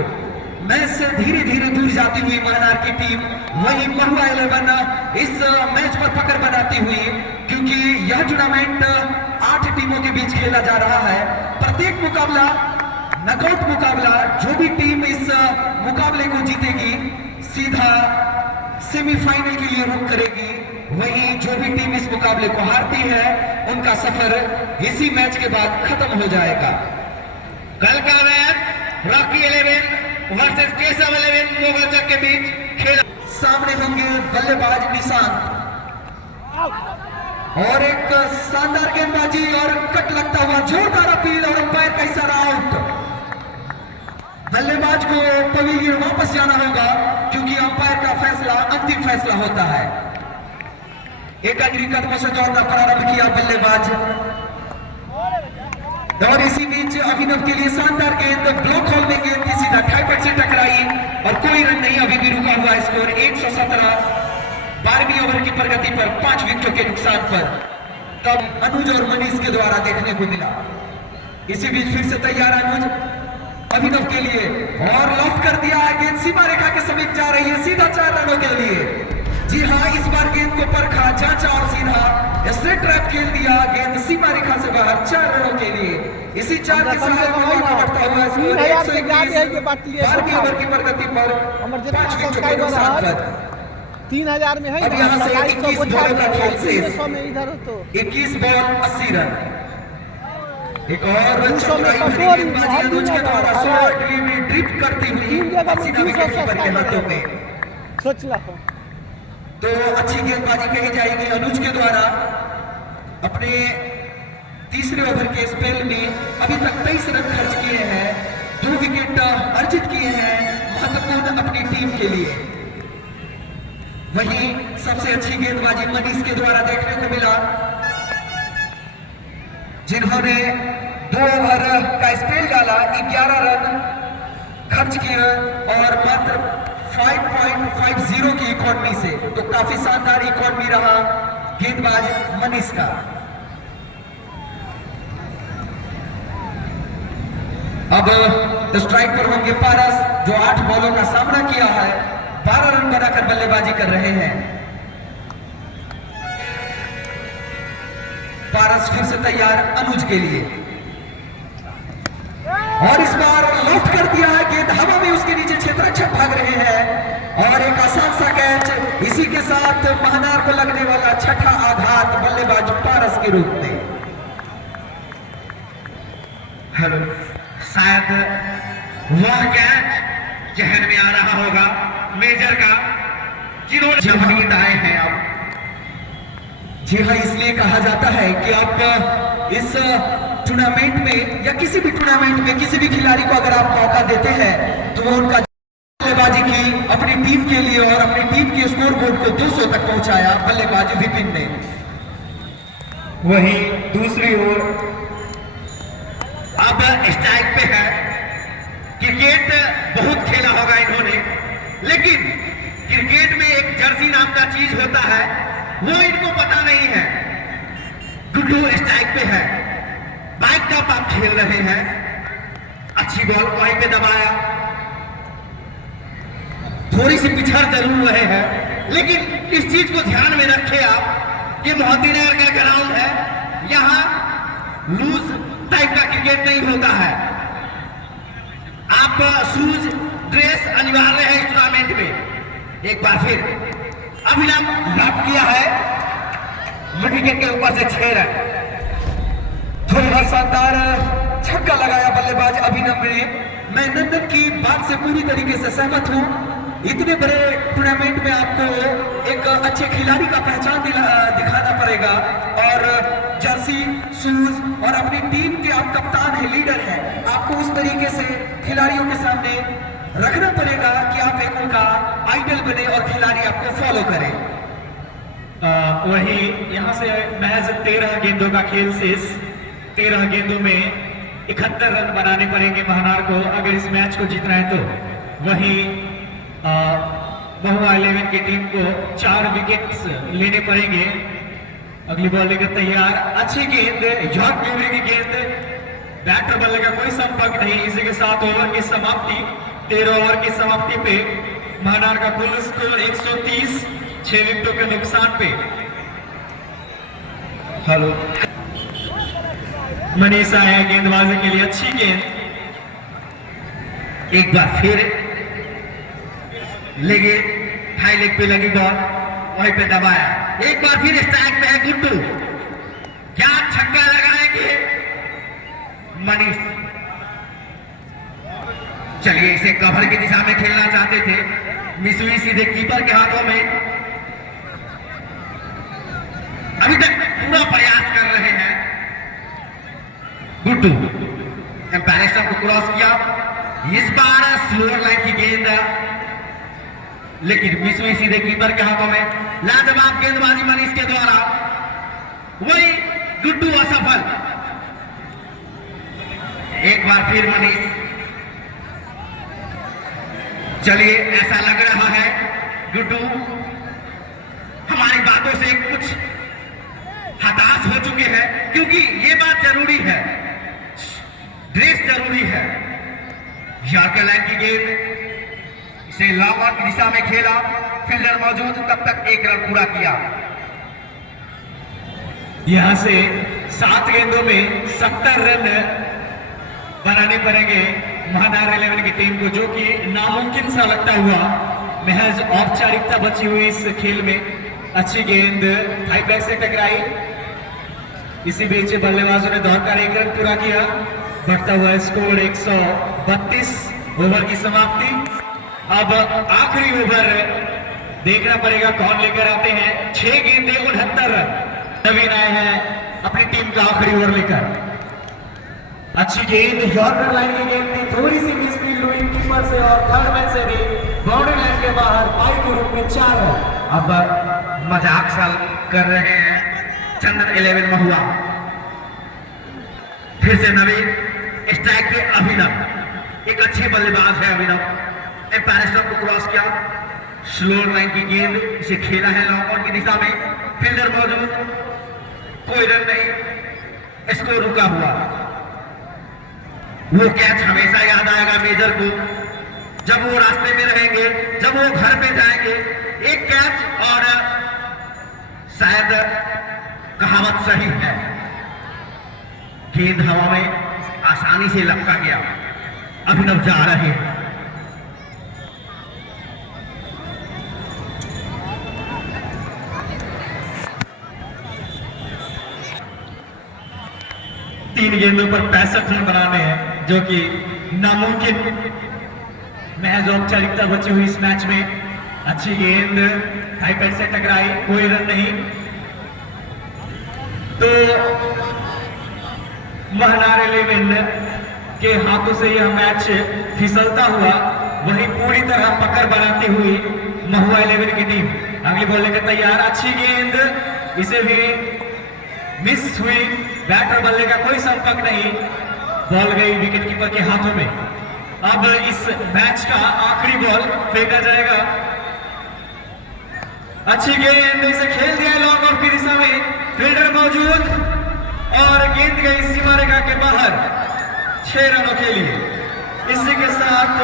मैच से धीरे धीरे दूर जाती हुई महनार की टीम, वही महुआ 11 इस मैच पर पकड़ बनाती हुई, क्योंकि यह टूर्नामेंट 8 टीमों के बीच खेला जा रहा है। प्रत्येक मुकाबला नॉकआउट मुकाबला, जो भी टीम इस मुकाबले को जीतेगी सीधा सेमीफाइनल के लिए रुख करेगी। वहीं जो भी टीम इस मुकाबले को हारती है उनका सफर इसी मैच के बाद खत्म हो जाएगा। कल का मैच रॉकी 11 वर्सेस केशव 11 मोगलचक के बीच खेला। सामने होंगे बल्लेबाज निशांत और एक शानदार गेंदबाजी और कट लगता हुआ जोरदार अपील और अंपायर का इशारा आउट। बल्लेबाज को पवेलियन वापस जाना होगा क्योंकि अंपायर का फैसला अंतिम फैसला होता है। एकाग्री कदमों से दौड़ना प्रारंभ किया बल्लेबाज और इसी बीच अभिनव के लिए शानदार गेंद, ब्लॉक होल में गेंद की सीधा थाई पैड से टकराई और कोई रन नहीं, अभी भी रुका हुआ स्कोर 117। 12वीं ओवर की प्रगति पर 5 विकेटों के नुकसान पर तब अनुज और मनीष के द्वारा देखने को मिला। इसी बीच फिर से तैयार अनुज अभिनव के लिए और लॉफ्ट कर दिया है, गेंद सीमा रेखा के समीप जा रही है सीधा 4 रनों के लिए। जी हाँ, इस बार गेंद को परखा, जांचा और सीधा स्ट्रेट ट्रैप खेल दिया, गेंद सीमा रेखा से बाहर 4 रनों के लिए। इसी 4 के साथ बढ़ता हुआ स्कोर 121। 12वीं ओवर की प्रगति पर 5 विकेटों के नुकसान पर 3000 में है। अब यहाँ से 21 बॉलों का खेल शेष, इधर हो तो 21 बॉल 80 रन। एक और चौकाई भरी गेंदबाजी अनुज के द्वारा 16 के लिए ड्रिप करती हुई सीधा विकेट कीपर के हाथों में। सोच ला तो अच्छी गेंदबाजी कही जाएगी अनुज के द्वारा। अपने तीसरे ओवर के स्पेल में अभी तक 23 रन खर्च किए हैं, 2 विकेट अर्जित किए हैं महत्वपूर्ण अपनी टीम के लिए। वहीं सबसे अच्छी गेंदबाजी मनीष के द्वारा देखने को मिला, जिन्होंने 2 ओवर का स्पेल डाला, 11 रन खर्च किए और मात्र 5.50 की इकोनॉमी से, तो काफी शानदार इकोनॉमी रहा गेंदबाज मनीष का। अब स्ट्राइक पर होंगे पारस, जो 8 बॉलों का सामना किया है, 12 रन बनाकर बल्लेबाजी कर रहे हैं। पारस फिर से तैयार अनुज के लिए, और इस बार लॉफ्ट कर दिया है, गेंद हवा में उसके नीचे क्षेत्ररक्षक भाग रहे हैं, और एक आसान सा कैच। इसी के साथ महनार को लगने वाला छठा आघात बल्लेबाज पारस के रूप में। हेलो, शायद वह कैच जहन में आ रहा होगा मेजर का, जिन्होंने जमनीत आए हैं। अब जी हाँ, इसलिए कहा जाता है कि आप इस टूर्नामेंट में या किसी भी टूर्नामेंट में किसी भी खिलाड़ी को अगर आप मौका देते हैं तो वो उनका बल्लेबाजी की अपनी टीम के लिए, और अपनी टीम के स्कोर बोर्ड को 200 तक पहुंचाया बल्लेबाज विपिन ने। वही दूसरी ओर अब स्ट्राइक पे है। क्रिकेट बहुत खेला होगा इन्होंने, लेकिन क्रिकेट में एक जर्सी नाम का चीज होता है, वो इनको पता नहीं है। गुड्डू स्ट्राइक पे है, बाइक कप आप खेल रहे हैं, अच्छी बॉल वहीं पे दबाया, थोड़ी सी पिछड़ जरूर रहे हैं, लेकिन इस चीज को ध्यान में रखें आप, ये मोहद्दीनगर का ग्राउंड है, यहां लूज टाइप का क्रिकेट नहीं होता है। आप शूज ड्रेस अनिवार्य है इस टूर्नामेंट में। एक बार फिर अभिनव लॉक किया है, विकेट के ऊपर से 6 रन। थोड़ा शानदार छक्का लगाया बल्लेबाज अभिनव ने। मैं नंदन की बात से पूरी तरीके से सहमत हूं। इतने बड़े टूर्नामेंट में आपको एक अच्छे खिलाड़ी का पहचान दिखाना पड़ेगा, और जर्सी, शूज और अपनी टीम के आप कप्तान हैं, लीडर हैं, आपको उस तरीके से खिलाड़ियों के सामने रखना पड़ेगा कि आप एक उनका आइडल बने और खिलाड़ी आपको फॉलो करें। वही यहाँ से महज 13 गेंदों का खेल शेष, 13 गेंदों में 71 रन बनाने पड़ेंगे महनार को अगर इस मैच को जीतना है तो। वही महुआ 11 की टीम को 4 विकेट्स लेने पड़ेंगे। अगली बॉल लेकर तैयार, अच्छी गेंद, यॉर्क ब्लूबेरी की गेंद, बैटर बल्ले का कोई संपर्क नहीं। इसी के साथ ओवर की समाप्ति, 13 ओवर की समाप्ति पे महनार का कुल स्कोर 130, 6 विकेटों के नुकसान पे। हेलो, मनीष आया गेंदबाजी के लिए, अच्छी गेंद, एक बार फिर लेगे, हाई लेग पे लगी बॉल, वहीं पे दबाया, एक बार फिर स्ट्राइक पे है गुड्डू, क्या छक्का लगाएंगे मनीष। चलिए, इसे कवर की दिशा में खेलना चाहते थे, मिस हुई सीधे कीपर के हाथों में। अभी तक पूरा प्रयास कर रहे हैं गुड्डू, एम्पायर को क्रॉस किया, इस बार स्लोअर लाइन की गेंद, लेकिन मिस हुई सीधे कीपर के हाथों में। लाजवाब गेंदबाजी मनीष के द्वारा, वही गुड्डू असफल। एक बार फिर मनीष, चलिए, ऐसा लग रहा है गुड्डू हमारी बातों से कुछ हताश हो चुके हैं, क्योंकि ये बात जरूरी है, ड्रेस जरूरी है। यॉर्कर लाइन की गेंद, इसे लॉन्ग ऑन की दिशा में खेला, फील्डर मौजूद, तब तक 1 रन पूरा किया। यहां से 7 गेंदों में 70 रन बनाने पड़ेंगे महनार 11 की टीम को, जो कि नामुमकिन सा लगता हुआ। महज औपचारिकता बची हुई इस खेल में। अच्छी गेंद हाई बैक से टकराई, इसी बीच बल्लेबाजों ने दौड़कर 1 रन पूरा किया। बढ़ता हुआ स्कोर 132, ओवर की समाप्ति। अब आखिरी ओवर देखना पड़ेगा कौन लेकर आते हैं। 6 गेंदे 69 रन। नवीन आए हैं अपनी टीम का आखिरी ओवर लेकर। अच्छी गेंद, यॉर्कर लाइन की गेंद थी, थोड़ी सी मिसफील्ड हुई कीपर से और थर्ड मैन से भी, बाउंड्री लाइन के बाहर, पाई के रूप में 4 रन। अब मजाक सा कर रहे हैं चंदन 11 महुआ। फिर से नवीन, स्ट्राइक पे अभिनव, एक अच्छे बल्लेबाज है अभिनव, एम्पायर स्टंप को क्रॉस किया, स्लो लाइन की गेंद, इसे खेला है लॉन्ग ऑन की दिशा में, फील्डर मौजूद, कोई रन नहीं, स्कोर रुका हुआ। वो कैच हमेशा याद आएगा मेजर को, जब वो रास्ते में रहेंगे, जब वो घर पे जाएंगे। एक कैच और शायद कहावत सही है, गेंद हवा में आसानी से लपका गया। अभिनव जा रहे हैं, तीन गेंदों पर 65 रन बनाने हैं, जो कि नामुमकिन। महज औपचारिकता बची हुई इस मैच में। अच्छी गेंद हाई पैड से टकराई, कोई रन नहीं। तो महनार 11 के हाथों से यह मैच फिसलता हुआ, वही पूरी तरह पकड़ बनाती हुई महुआ 11 की टीम अगली बॉल लेकर तैयार। अच्छी गेंद, इसे भी मिस हुई, बैट और बल्ले का कोई संपर्क नहीं, बॉल गई विकेटकीपर के हाथों में। अब इस मैच का आखिरी बॉल फेंका जाएगा। अच्छी गेंद, इसे खेल दिया लॉन्ग ऑफ की दिशा में, फील्डर मौजूद और गेंद गई सीमा रेखा के बाहर 6 रनों के लिए। इसी के साथ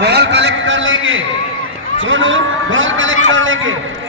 बॉल कलेक्ट कर लेंगे, सोनू बॉल कलेक्ट कर लेंगे।